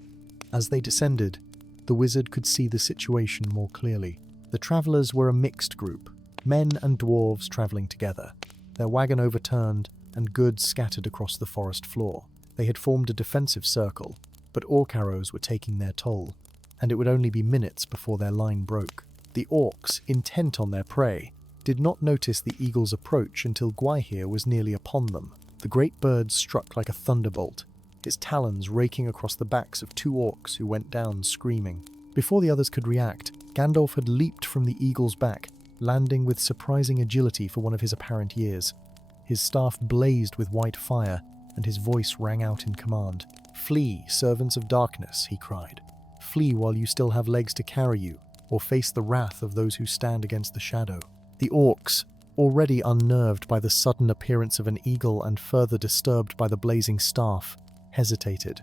As they descended, the wizard could see the situation more clearly. The travelers were a mixed group, men and dwarves traveling together, their wagon overturned and goods scattered across the forest floor. They had formed a defensive circle, but orc arrows were taking their toll, and it would only be minutes before their line broke. The orcs, intent on their prey, did not notice the eagle's approach until Gwaihir was nearly upon them. The great bird struck like a thunderbolt, its talons raking across the backs of 2 orcs who went down screaming. Before the others could react, Gandalf had leaped from the eagle's back, landing with surprising agility for one of his apparent years. His staff blazed with white fire, and his voice rang out in command. "Flee, servants of darkness," he cried. "Flee while you still have legs to carry you, or face the wrath of those who stand against the shadow." The orcs, already unnerved by the sudden appearance of an eagle and further disturbed by the blazing staff, hesitated.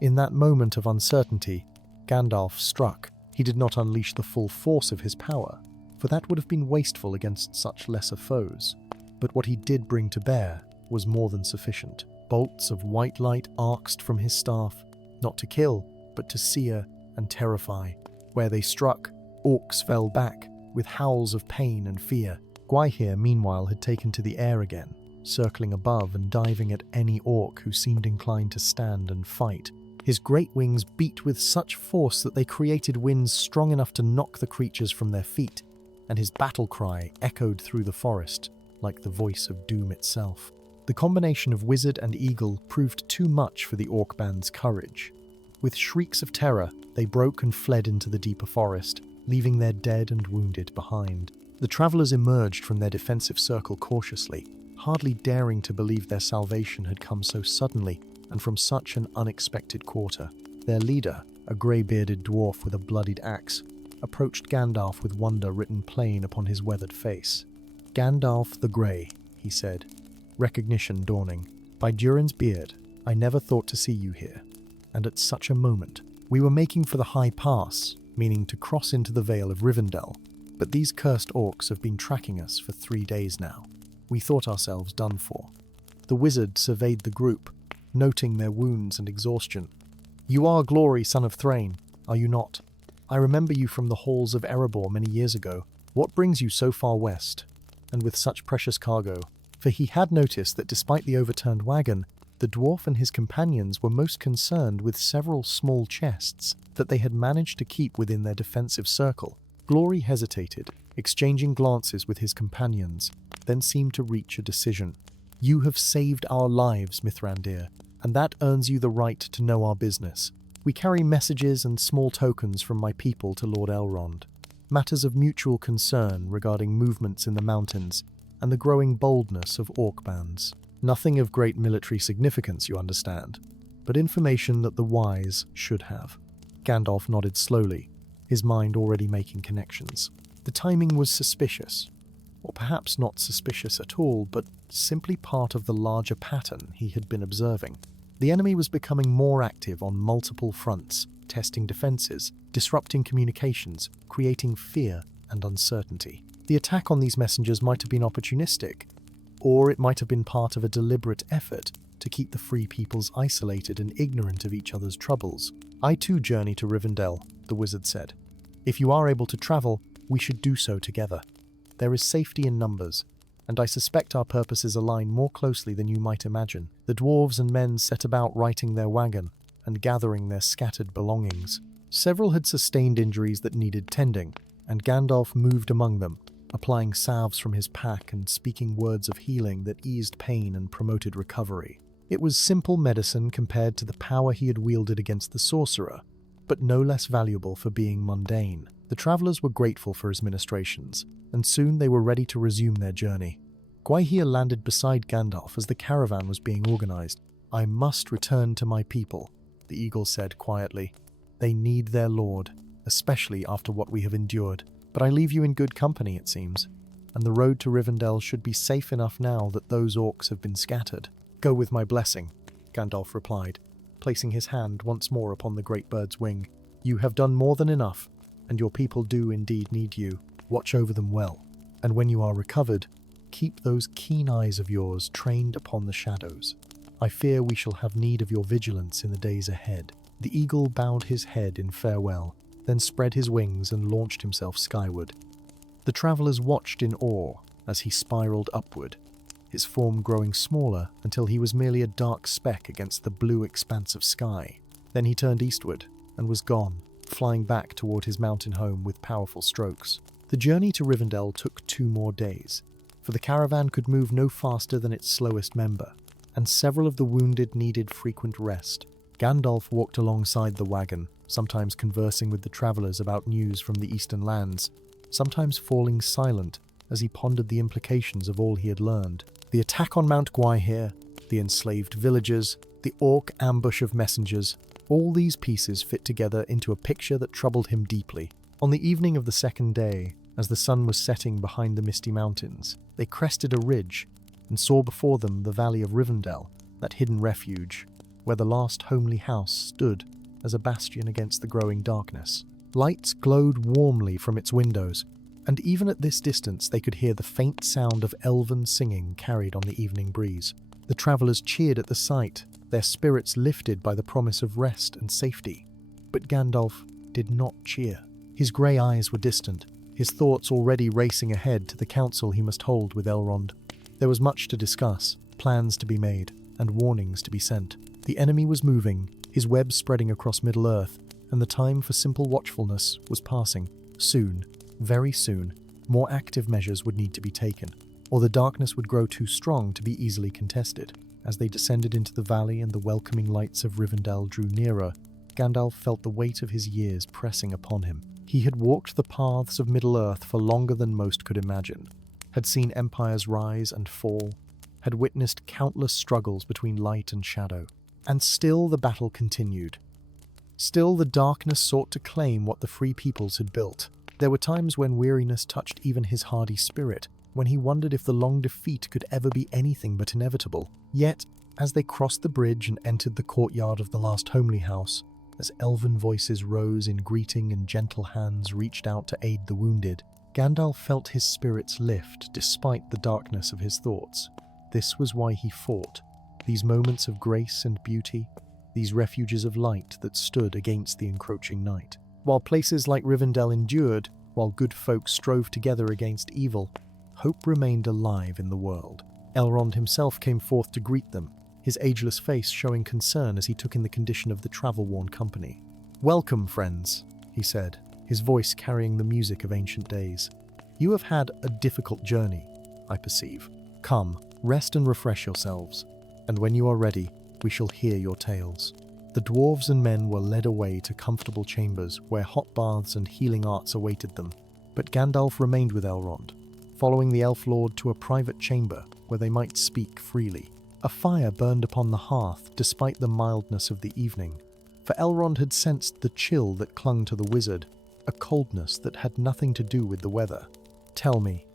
In that moment of uncertainty, Gandalf struck. He did not unleash the full force of his power, for that would have been wasteful against such lesser foes. But what he did bring to bear was more than sufficient. Bolts of white light arced from his staff, not to kill, but to sear and terrify. Where they struck, orcs fell back, with howls of pain and fear. Gwaihir, meanwhile, had taken to the air again, circling above and diving at any orc who seemed inclined to stand and fight. His great wings beat with such force that they created winds strong enough to knock the creatures from their feet, and his battle cry echoed through the forest like the voice of doom itself. The combination of wizard and eagle proved too much for the orc band's courage. With shrieks of terror, they broke and fled into the deeper forest, leaving their dead and wounded behind. The travelers emerged from their defensive circle cautiously, hardly daring to believe their salvation had come so suddenly and from such an unexpected quarter. Their leader, a grey-bearded dwarf with a bloodied axe, approached Gandalf with wonder written plain upon his weathered face. "Gandalf the Grey," he said, recognition dawning. "By Durin's beard, I never thought to see you here. And at such a moment. We were making for the High Pass, meaning to cross into the Vale of Rivendell, but these cursed orcs have been tracking us for 3 days now. We thought ourselves done for." The wizard surveyed the group, noting their wounds and exhaustion. "You are Glory, son of Thrain, are you not? I remember you from the halls of Erebor many years ago. What brings you so far west, and with such precious cargo?" For he had noticed that despite the overturned wagon, the dwarf and his companions were most concerned with several small chests that they had managed to keep within their defensive circle. Glory hesitated, exchanging glances with his companions, then seemed to reach a decision. "You have saved our lives, Mithrandir, and that earns you the right to know our business. We carry messages and small tokens from my people to Lord Elrond. Matters of mutual concern regarding movements in the mountains and the growing boldness of orc bands. Nothing of great military significance, you understand, but information that the wise should have." Gandalf nodded slowly, his mind already making connections. The timing was suspicious, or perhaps not suspicious at all, but simply part of the larger pattern he had been observing. The enemy was becoming more active on multiple fronts, testing defenses, disrupting communications, creating fear and uncertainty. The attack on these messengers might have been opportunistic, or it might have been part of a deliberate effort to keep the Free Peoples isolated and ignorant of each other's troubles. "I too journey to Rivendell," the wizard said. "If you are able to travel, we should do so together. There is safety in numbers, and I suspect our purposes align more closely than you might imagine." The dwarves and men set about righting their wagon and gathering their scattered belongings. Several had sustained injuries that needed tending, and Gandalf moved among them, applying salves from his pack and speaking words of healing that eased pain and promoted recovery. It was simple medicine compared to the power he had wielded against the sorcerer, but no less valuable for being mundane. The travelers were grateful for his ministrations, and soon they were ready to resume their journey. Gwaihir landed beside Gandalf as the caravan was being organized. "I must return to my people," the eagle said quietly. "They need their lord, especially after what we have endured. But I leave you in good company, it seems, and the road to Rivendell should be safe enough now that those orcs have been scattered. Go with my blessing, Gandalf replied, placing his hand once more upon the great bird's wing. You have done more than enough, and your people do indeed need you. Watch over them well, and when you are recovered, keep those keen eyes of yours trained upon the shadows. I fear we shall have need of your vigilance in the days ahead. The eagle bowed his head in farewell, then spread his wings and launched himself skyward. The travellers watched in awe as he spiraled upward, his form growing smaller until he was merely a dark speck against the blue expanse of sky. Then he turned eastward and was gone, flying back toward his mountain home with powerful strokes. The journey to Rivendell took 2 more days, for the caravan could move no faster than its slowest member, and several of the wounded needed frequent rest. Gandalf walked alongside the wagon, sometimes conversing with the travellers about news from the eastern lands, sometimes falling silent as he pondered the implications of all he had learned. The attack on Mount Gwaihir, the enslaved villagers, the orc ambush of messengers, all these pieces fit together into a picture that troubled him deeply. On the evening of the second day, as the sun was setting behind the misty mountains, they crested a ridge and saw before them the valley of Rivendell, that hidden refuge, where the last homely house stood as a bastion against the growing darkness. Lights glowed warmly from its windows, and even at this distance they could hear the faint sound of elven singing carried on the evening breeze. The travellers cheered at the sight, their spirits lifted by the promise of rest and safety. But Gandalf did not cheer. His grey eyes were distant, his thoughts already racing ahead to the council he must hold with Elrond. There was much to discuss, plans to be made, and warnings to be sent. The enemy was moving, his web spreading across Middle-earth, and the time for simple watchfulness was passing. Soon, very soon, more active measures would need to be taken, or the darkness would grow too strong to be easily contested. As they descended into the valley and the welcoming lights of Rivendell drew nearer, Gandalf felt the weight of his years pressing upon him. He had walked the paths of Middle-earth for longer than most could imagine, had seen empires rise and fall, had witnessed countless struggles between light and shadow. And still the battle continued. Still the darkness sought to claim what the free peoples had built. There were times when weariness touched even his hardy spirit, when he wondered if the long defeat could ever be anything but inevitable. Yet, as they crossed the bridge and entered the courtyard of the last homely house, as elven voices rose in greeting and gentle hands reached out to aid the wounded, Gandalf felt his spirits lift despite the darkness of his thoughts. This was why he fought. These moments of grace and beauty, these refuges of light that stood against the encroaching night. While places like Rivendell endured, while good folk strove together against evil, hope remained alive in the world. Elrond himself came forth to greet them, his ageless face showing concern as he took in the condition of the travel-worn company. "Welcome, friends," he said, his voice carrying the music of ancient days. "You have had a difficult journey, I perceive. Come, rest and refresh yourselves, and when you are ready, we shall hear your tales." The dwarves and men were led away to comfortable chambers where hot baths and healing arts awaited them, but Gandalf remained with Elrond, following the elf lord to a private chamber where they might speak freely. A fire burned upon the hearth despite the mildness of the evening, for Elrond had sensed the chill that clung to the wizard, a coldness that had nothing to do with the weather. "Tell me,"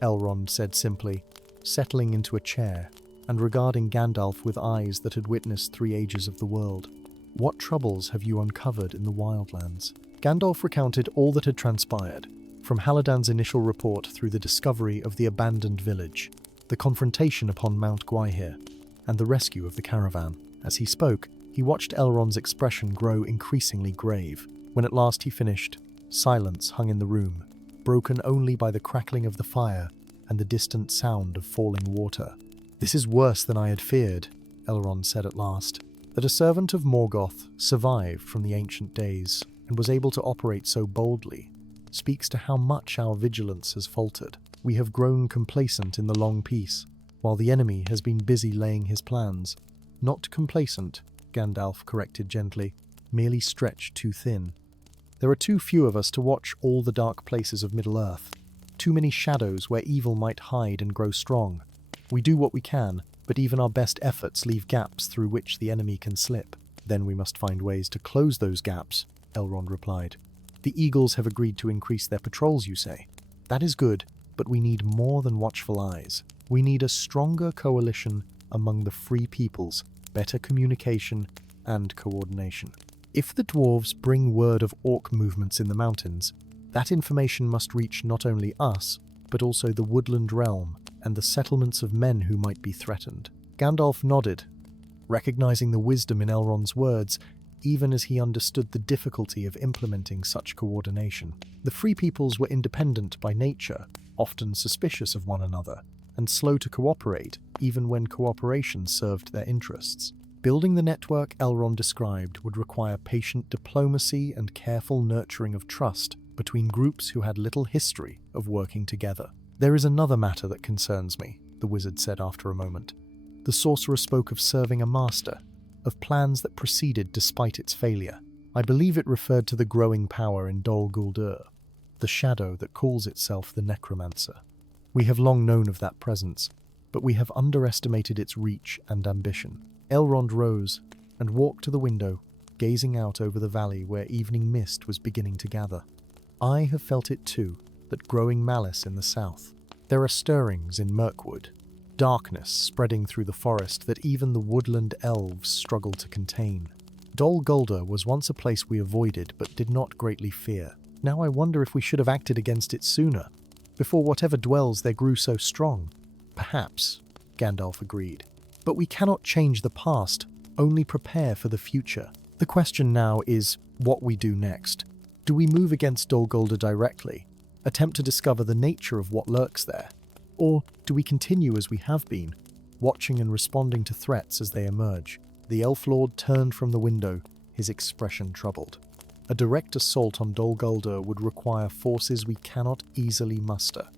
Elrond said simply, settling into a chair and regarding Gandalf with eyes that had witnessed 3 ages of the world. "What troubles have you uncovered in the wildlands?" Gandalf recounted all that had transpired, from Hallodan's initial report through the discovery of the abandoned village, the confrontation upon Mount Gwaihir, and the rescue of the caravan. As he spoke, he watched Elrond's expression grow increasingly grave. When at last he finished, silence hung in the room, broken only by the crackling of the fire and the distant sound of falling water. "This is worse than I had feared," Elrond said at last. That a servant of Morgoth survived from the ancient days and was able to operate so boldly speaks to how much our vigilance has faltered. We have grown complacent in the long peace, while the enemy has been busy laying his plans. "Not complacent," Gandalf corrected gently, "merely stretched too thin. There are too few of us to watch all the dark places of Middle-earth, too many shadows where evil might hide and grow strong. We do what we can, but even our best efforts leave gaps through which the enemy can slip. Then we must find ways to close those gaps," Elrond replied. The Eagles have agreed to increase their patrols, you say? That is good, but we need more than watchful eyes. We need a stronger coalition among the free peoples, better communication and coordination. If the dwarves bring word of orc movements in the mountains, that information must reach not only us, but also the woodland realm and the settlements of men who might be threatened. Gandalf nodded, recognizing the wisdom in Elrond's words, even as he understood the difficulty of implementing such coordination. The free peoples were independent by nature, often suspicious of one another, and slow to cooperate, even when cooperation served their interests. Building the network Elrond described would require patient diplomacy and careful nurturing of trust between groups who had little history of working together. There is another matter that concerns me, the wizard said after a moment. The sorcerer spoke of serving a master, of plans that proceeded despite its failure. I believe it referred to the growing power in Dol Guldur, the shadow that calls itself the necromancer. We have long known of that presence, but we have underestimated its reach and ambition. Elrond rose and walked to the window, gazing out over the valley where evening mist was beginning to gather. I have felt it too, that growing malice in the south. There are stirrings in Mirkwood, darkness spreading through the forest that even the woodland elves struggle to contain. Dol Guldur was once a place we avoided but did not greatly fear. Now I wonder if we should have acted against it sooner, before whatever dwells there grew so strong. Perhaps, Gandalf agreed. But we cannot change the past, only prepare for the future. The question now is what we do next. Do we move against Dol Guldur directly, attempt to discover the nature of what lurks there? Or do we continue as we have been, watching and responding to threats as they emerge? The Elf Lord turned from the window, his expression troubled. A direct assault on Dol Guldur would require forces we cannot easily muster,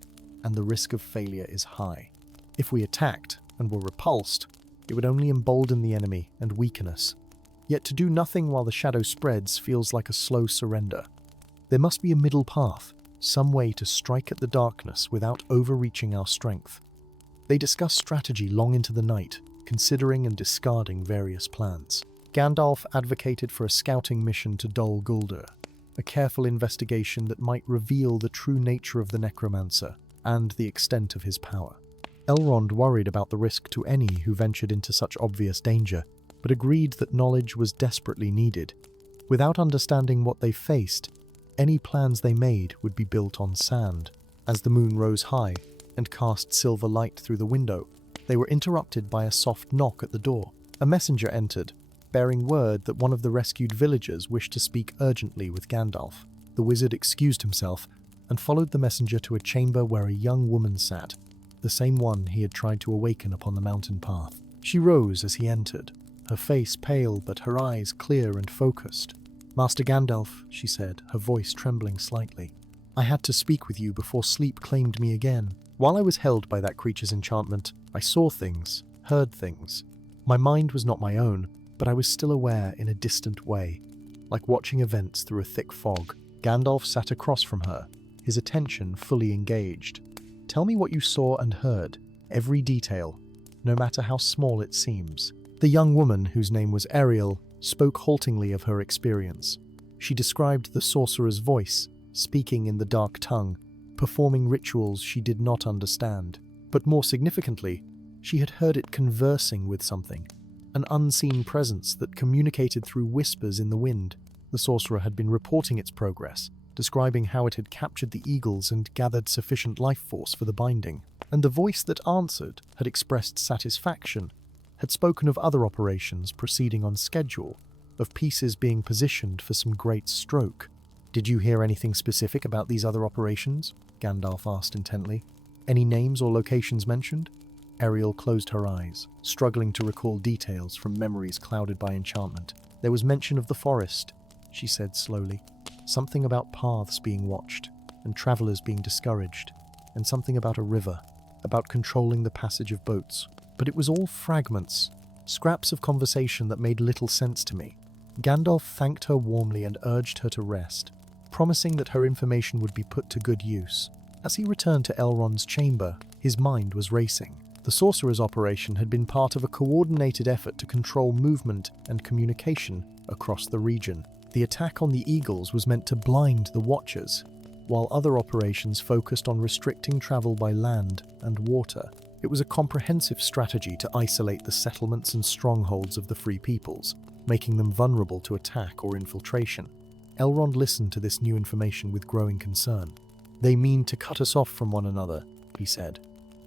and the risk of failure is high. If we attacked and were repulsed, it would only embolden the enemy and weaken us. Yet to do nothing while the shadow spreads feels like a slow surrender. There must be a middle path, some way to strike at the darkness without overreaching our strength. They discussed strategy long into the night, considering and discarding various plans. Gandalf advocated for a scouting mission to Dol Guldur, a careful investigation that might reveal the true nature of the necromancer and the extent of his power. Elrond worried about the risk to any who ventured into such obvious danger, but agreed that knowledge was desperately needed. Without understanding what they faced, any plans they made would be built on sand. As the moon rose high and cast silver light through the window, they were interrupted by a soft knock at the door. A messenger entered, bearing word that one of the rescued villagers wished to speak urgently with Gandalf. The wizard excused himself and followed the messenger to a chamber where a young woman sat, the same one he had tried to awaken upon the mountain path. She rose as he entered, her face pale but her eyes clear and focused. "Master Gandalf," she said, her voice trembling slightly, "I had to speak with you before sleep claimed me again. While I was held by that creature's enchantment, I saw things, heard things. My mind was not my own, but I was still aware in a distant way, like watching events through a thick fog." Gandalf sat across from her, his attention fully engaged. "Tell me what you saw and heard, every detail, no matter how small it seems." The young woman, whose name was Ariel, spoke haltingly of her experience. She described the sorcerer's voice, speaking in the dark tongue, performing rituals she did not understand. But more significantly, she had heard it conversing with something, an unseen presence that communicated through whispers in the wind. The sorcerer had been reporting its progress, describing how it had captured the eagles and gathered sufficient life force for the binding. And the voice that answered had expressed satisfaction, had spoken of other operations proceeding on schedule, of pieces being positioned for some great stroke. "Did you hear anything specific about these other operations?" Gandalf asked intently. "Any names or locations mentioned?" Ariel closed her eyes, struggling to recall details from memories clouded by enchantment. "There was mention of the forest," she said slowly. "Something about paths being watched, and travelers being discouraged, and something about a river, about controlling the passage of boats. But it was all fragments, scraps of conversation that made little sense to me." Gandalf thanked her warmly and urged her to rest, promising that her information would be put to good use. As he returned to Elrond's chamber, his mind was racing. The sorcerer's operation had been part of a coordinated effort to control movement and communication across the region. The attack on the eagles was meant to blind the Watchers, while other operations focused on restricting travel by land and water. It was a comprehensive strategy to isolate the settlements and strongholds of the Free Peoples, making them vulnerable to attack or infiltration. Elrond listened to this new information with growing concern. "They mean to cut us off from one another," he said,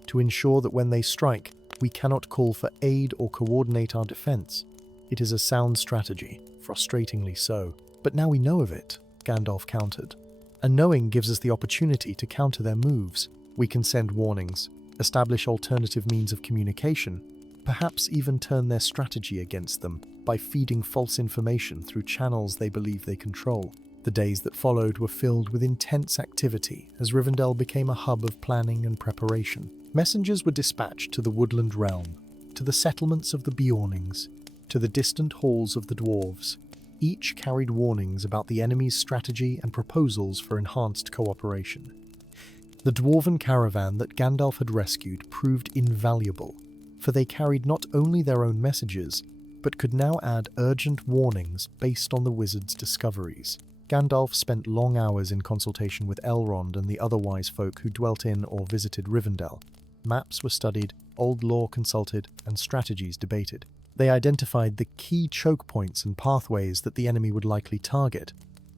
"to ensure that when they strike, we cannot call for aid or coordinate our defense. It is a sound strategy, frustratingly so. But now we know of it," Gandalf countered. "And knowing gives us the opportunity to counter their moves. We can send warnings, establish alternative means of communication, perhaps even turn their strategy against them by feeding false information through channels they believe they control." The days that followed were filled with intense activity as Rivendell became a hub of planning and preparation. Messengers were dispatched to the woodland realm, to the settlements of the Beornings, to the distant halls of the dwarves. Each carried warnings about the enemy's strategy and proposals for enhanced cooperation. The dwarven caravan that Gandalf had rescued proved invaluable, for they carried not only their own messages, but could now add urgent warnings based on the wizard's discoveries. Gandalf spent long hours in consultation with Elrond and the other wise folk who dwelt in or visited Rivendell. Maps were studied, old lore consulted, and strategies debated. They identified the key choke points and pathways that the enemy would likely target,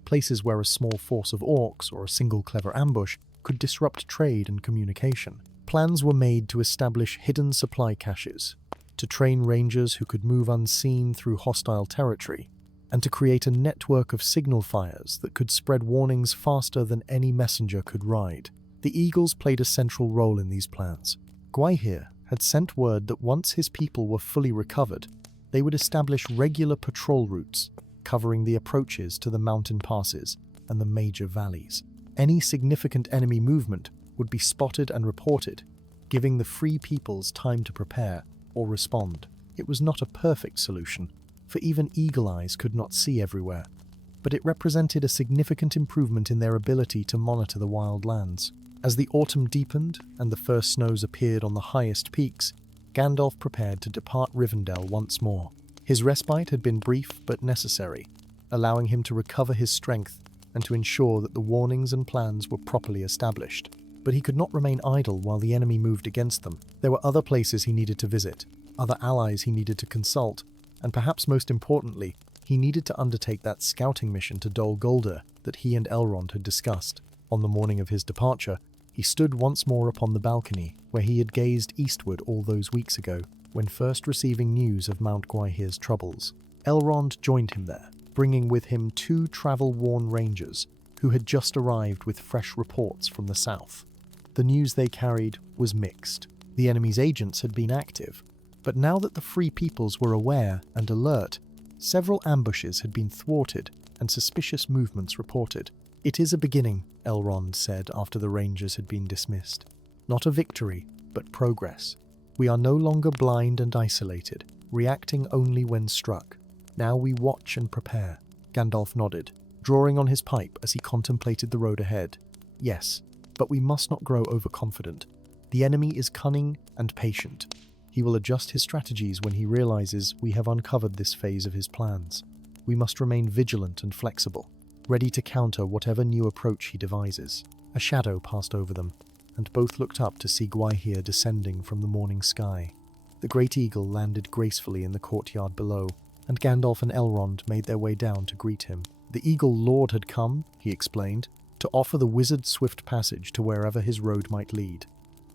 places where a small force of orcs or a single clever ambush could disrupt trade and communication. Plans were made to establish hidden supply caches, to train rangers who could move unseen through hostile territory, and to create a network of signal fires that could spread warnings faster than any messenger could ride. The Eagles played a central role in these plans. Gwaihir had sent word that once his people were fully recovered, they would establish regular patrol routes, covering the approaches to the mountain passes and the major valleys. Any significant enemy movement would be spotted and reported, giving the Free Peoples time to prepare or respond. It was not a perfect solution, for even Eagle Eyes could not see everywhere, but it represented a significant improvement in their ability to monitor the wild lands. As the autumn deepened and the first snows appeared on the highest peaks, Gandalf prepared to depart Rivendell once more. His respite had been brief but necessary, allowing him to recover his strength and to ensure that the warnings and plans were properly established. But he could not remain idle while the enemy moved against them. There were other places he needed to visit, other allies he needed to consult, and perhaps most importantly, he needed to undertake that scouting mission to Dol Guldur that he and Elrond had discussed. On the morning of his departure, he stood once more upon the balcony where he had gazed eastward all those weeks ago, when first receiving news of Mount Gwaihir's troubles. Elrond joined him there, bringing with him 2 travel-worn rangers who had just arrived with fresh reports from the south. The news they carried was mixed. The enemy's agents had been active, but now that the Free Peoples were aware and alert, several ambushes had been thwarted and suspicious movements reported. "It is a beginning," Elrond said after the rangers had been dismissed. "Not a victory, but progress. We are no longer blind and isolated, reacting only when struck. Now we watch and prepare." Gandalf nodded, drawing on his pipe as he contemplated the road ahead. "Yes, but we must not grow overconfident. The enemy is cunning and patient. He will adjust his strategies when he realizes we have uncovered this phase of his plans. We must remain vigilant and flexible, ready to counter whatever new approach he devises." A shadow passed over them, and both looked up to see Gwaihir descending from the morning sky. The great eagle landed gracefully in the courtyard below, and Gandalf and Elrond made their way down to greet him. The Eagle Lord had come, he explained, to offer the wizard swift passage to wherever his road might lead,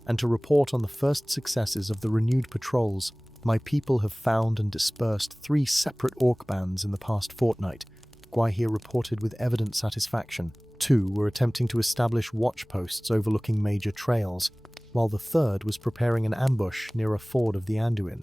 and to report on the first successes of the renewed patrols. "My people have found and dispersed 3 separate orc bands in the past fortnight," Gwaihir reported with evident satisfaction. 2 were attempting to establish watch posts overlooking major trails, while the 3rd was preparing an ambush near a ford of the Anduin.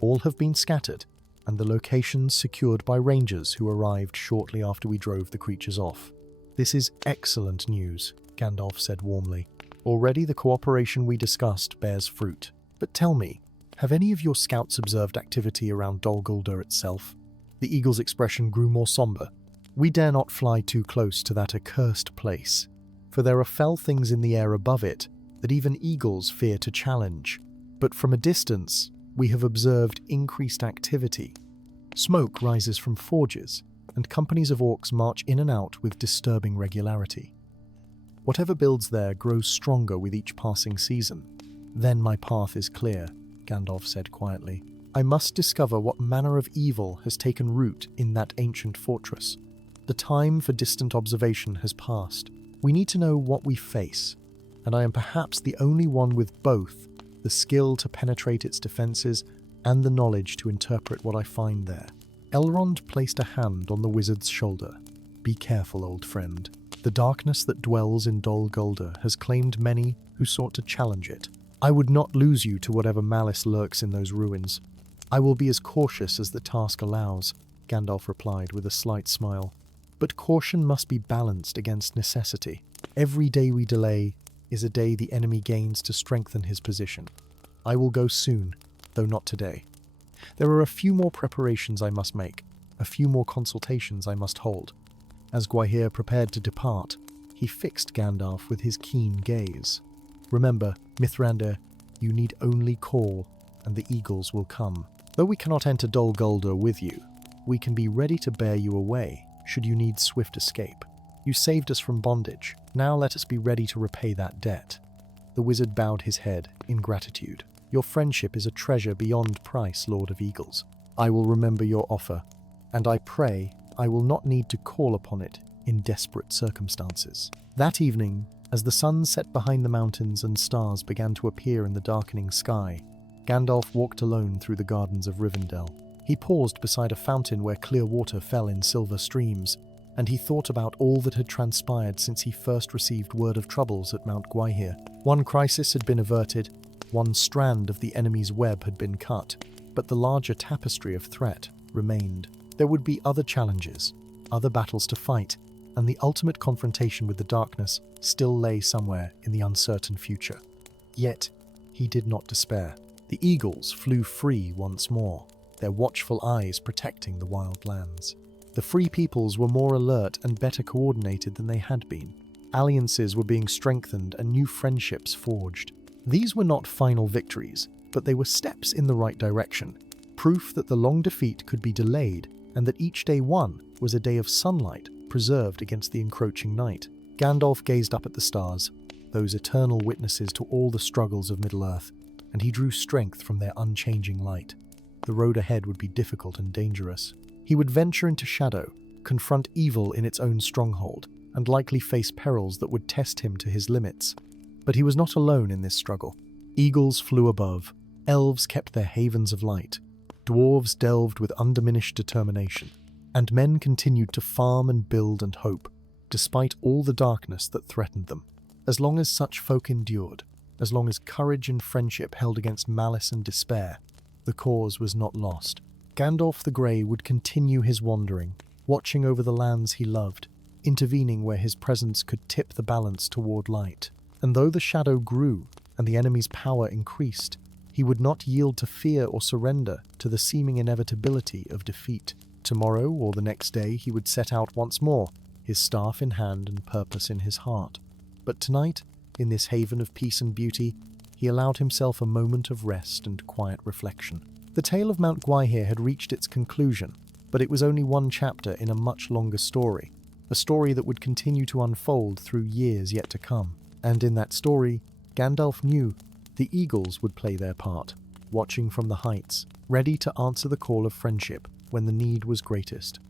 "All have been scattered, and the locations secured by rangers who arrived shortly after we drove the creatures off." "This is excellent news," Gandalf said warmly. "Already the cooperation we discussed bears fruit. But tell me, have any of your scouts observed activity around Dol Guldur itself?" The eagle's expression grew more somber. "We dare not fly too close to that accursed place, for there are fell things in the air above it that even eagles fear to challenge. But from a distance, we have observed increased activity. Smoke rises from forges, and companies of orcs march in and out with disturbing regularity. Whatever builds there grows stronger with each passing season. Then my path is clear, Gandalf said quietly. I must discover what manner of evil has taken root in that ancient fortress. The time for distant observation has passed. We need to know what we face, and I am perhaps the only one with both the skill to penetrate its defenses and the knowledge to interpret what I find there. Elrond placed a hand on the wizard's shoulder. Be careful, old friend. The darkness that dwells in Dol Guldur has claimed many who sought to challenge it. I would not lose you to whatever malice lurks in those ruins. I will be as cautious as the task allows, Gandalf replied with a slight smile. But caution must be balanced against necessity. Every day we delay is a day the enemy gains to strengthen his position. I will go soon, though not today. There are a few more preparations I must make, a few more consultations I must hold. As Gwaihir prepared to depart, he fixed Gandalf with his keen gaze. Remember, Mithrandir, you need only call, and the eagles will come. Though we cannot enter Dol Guldur with you, we can be ready to bear you away, should you need swift escape. You saved us from bondage. Now let us be ready to repay that debt. The wizard bowed his head in gratitude. Your friendship is a treasure beyond price, Lord of Eagles. I will remember your offer, and I pray I will not need to call upon it in desperate circumstances. That evening, as the sun set behind the mountains and stars began to appear in the darkening sky, Gandalf walked alone through the gardens of Rivendell. He paused beside a fountain where clear water fell in silver streams, and he thought about all that had transpired since he first received word of troubles at Mount Gwaihir. One crisis had been averted, one strand of the enemy's web had been cut, but the larger tapestry of threat remained. There would be other challenges, other battles to fight, and the ultimate confrontation with the darkness still lay somewhere in the uncertain future. Yet, he did not despair. The eagles flew free once more, their watchful eyes protecting the wild lands. The free peoples were more alert and better coordinated than they had been. Alliances were being strengthened and new friendships forged. These were not final victories, but they were steps in the right direction, proof that the long defeat could be delayed and that each day won was a day of sunlight preserved against the encroaching night. Gandalf gazed up at the stars, those eternal witnesses to all the struggles of Middle-earth, and he drew strength from their unchanging light. The road ahead would be difficult and dangerous. He would venture into shadow, confront evil in its own stronghold, and likely face perils that would test him to his limits. But he was not alone in this struggle. Eagles flew above, elves kept their havens of light, dwarves delved with undiminished determination, and men continued to farm and build and hope, despite all the darkness that threatened them. As long as such folk endured, as long as courage and friendship held against malice and despair, the cause was not lost. Gandalf the Grey would continue his wandering, watching over the lands he loved, intervening where his presence could tip the balance toward light. And though the shadow grew and the enemy's power increased, he would not yield to fear or surrender to the seeming inevitability of defeat. Tomorrow or the next day he would set out once more, his staff in hand and purpose in his heart. But tonight, in this haven of peace and beauty, he allowed himself a moment of rest and quiet reflection. The tale of Mount Gwaihir had reached its conclusion, but it was only one chapter in a much longer story, a story that would continue to unfold through years yet to come. And in that story, Gandalf knew the eagles would play their part, watching from the heights, ready to answer the call of friendship when the need was greatest.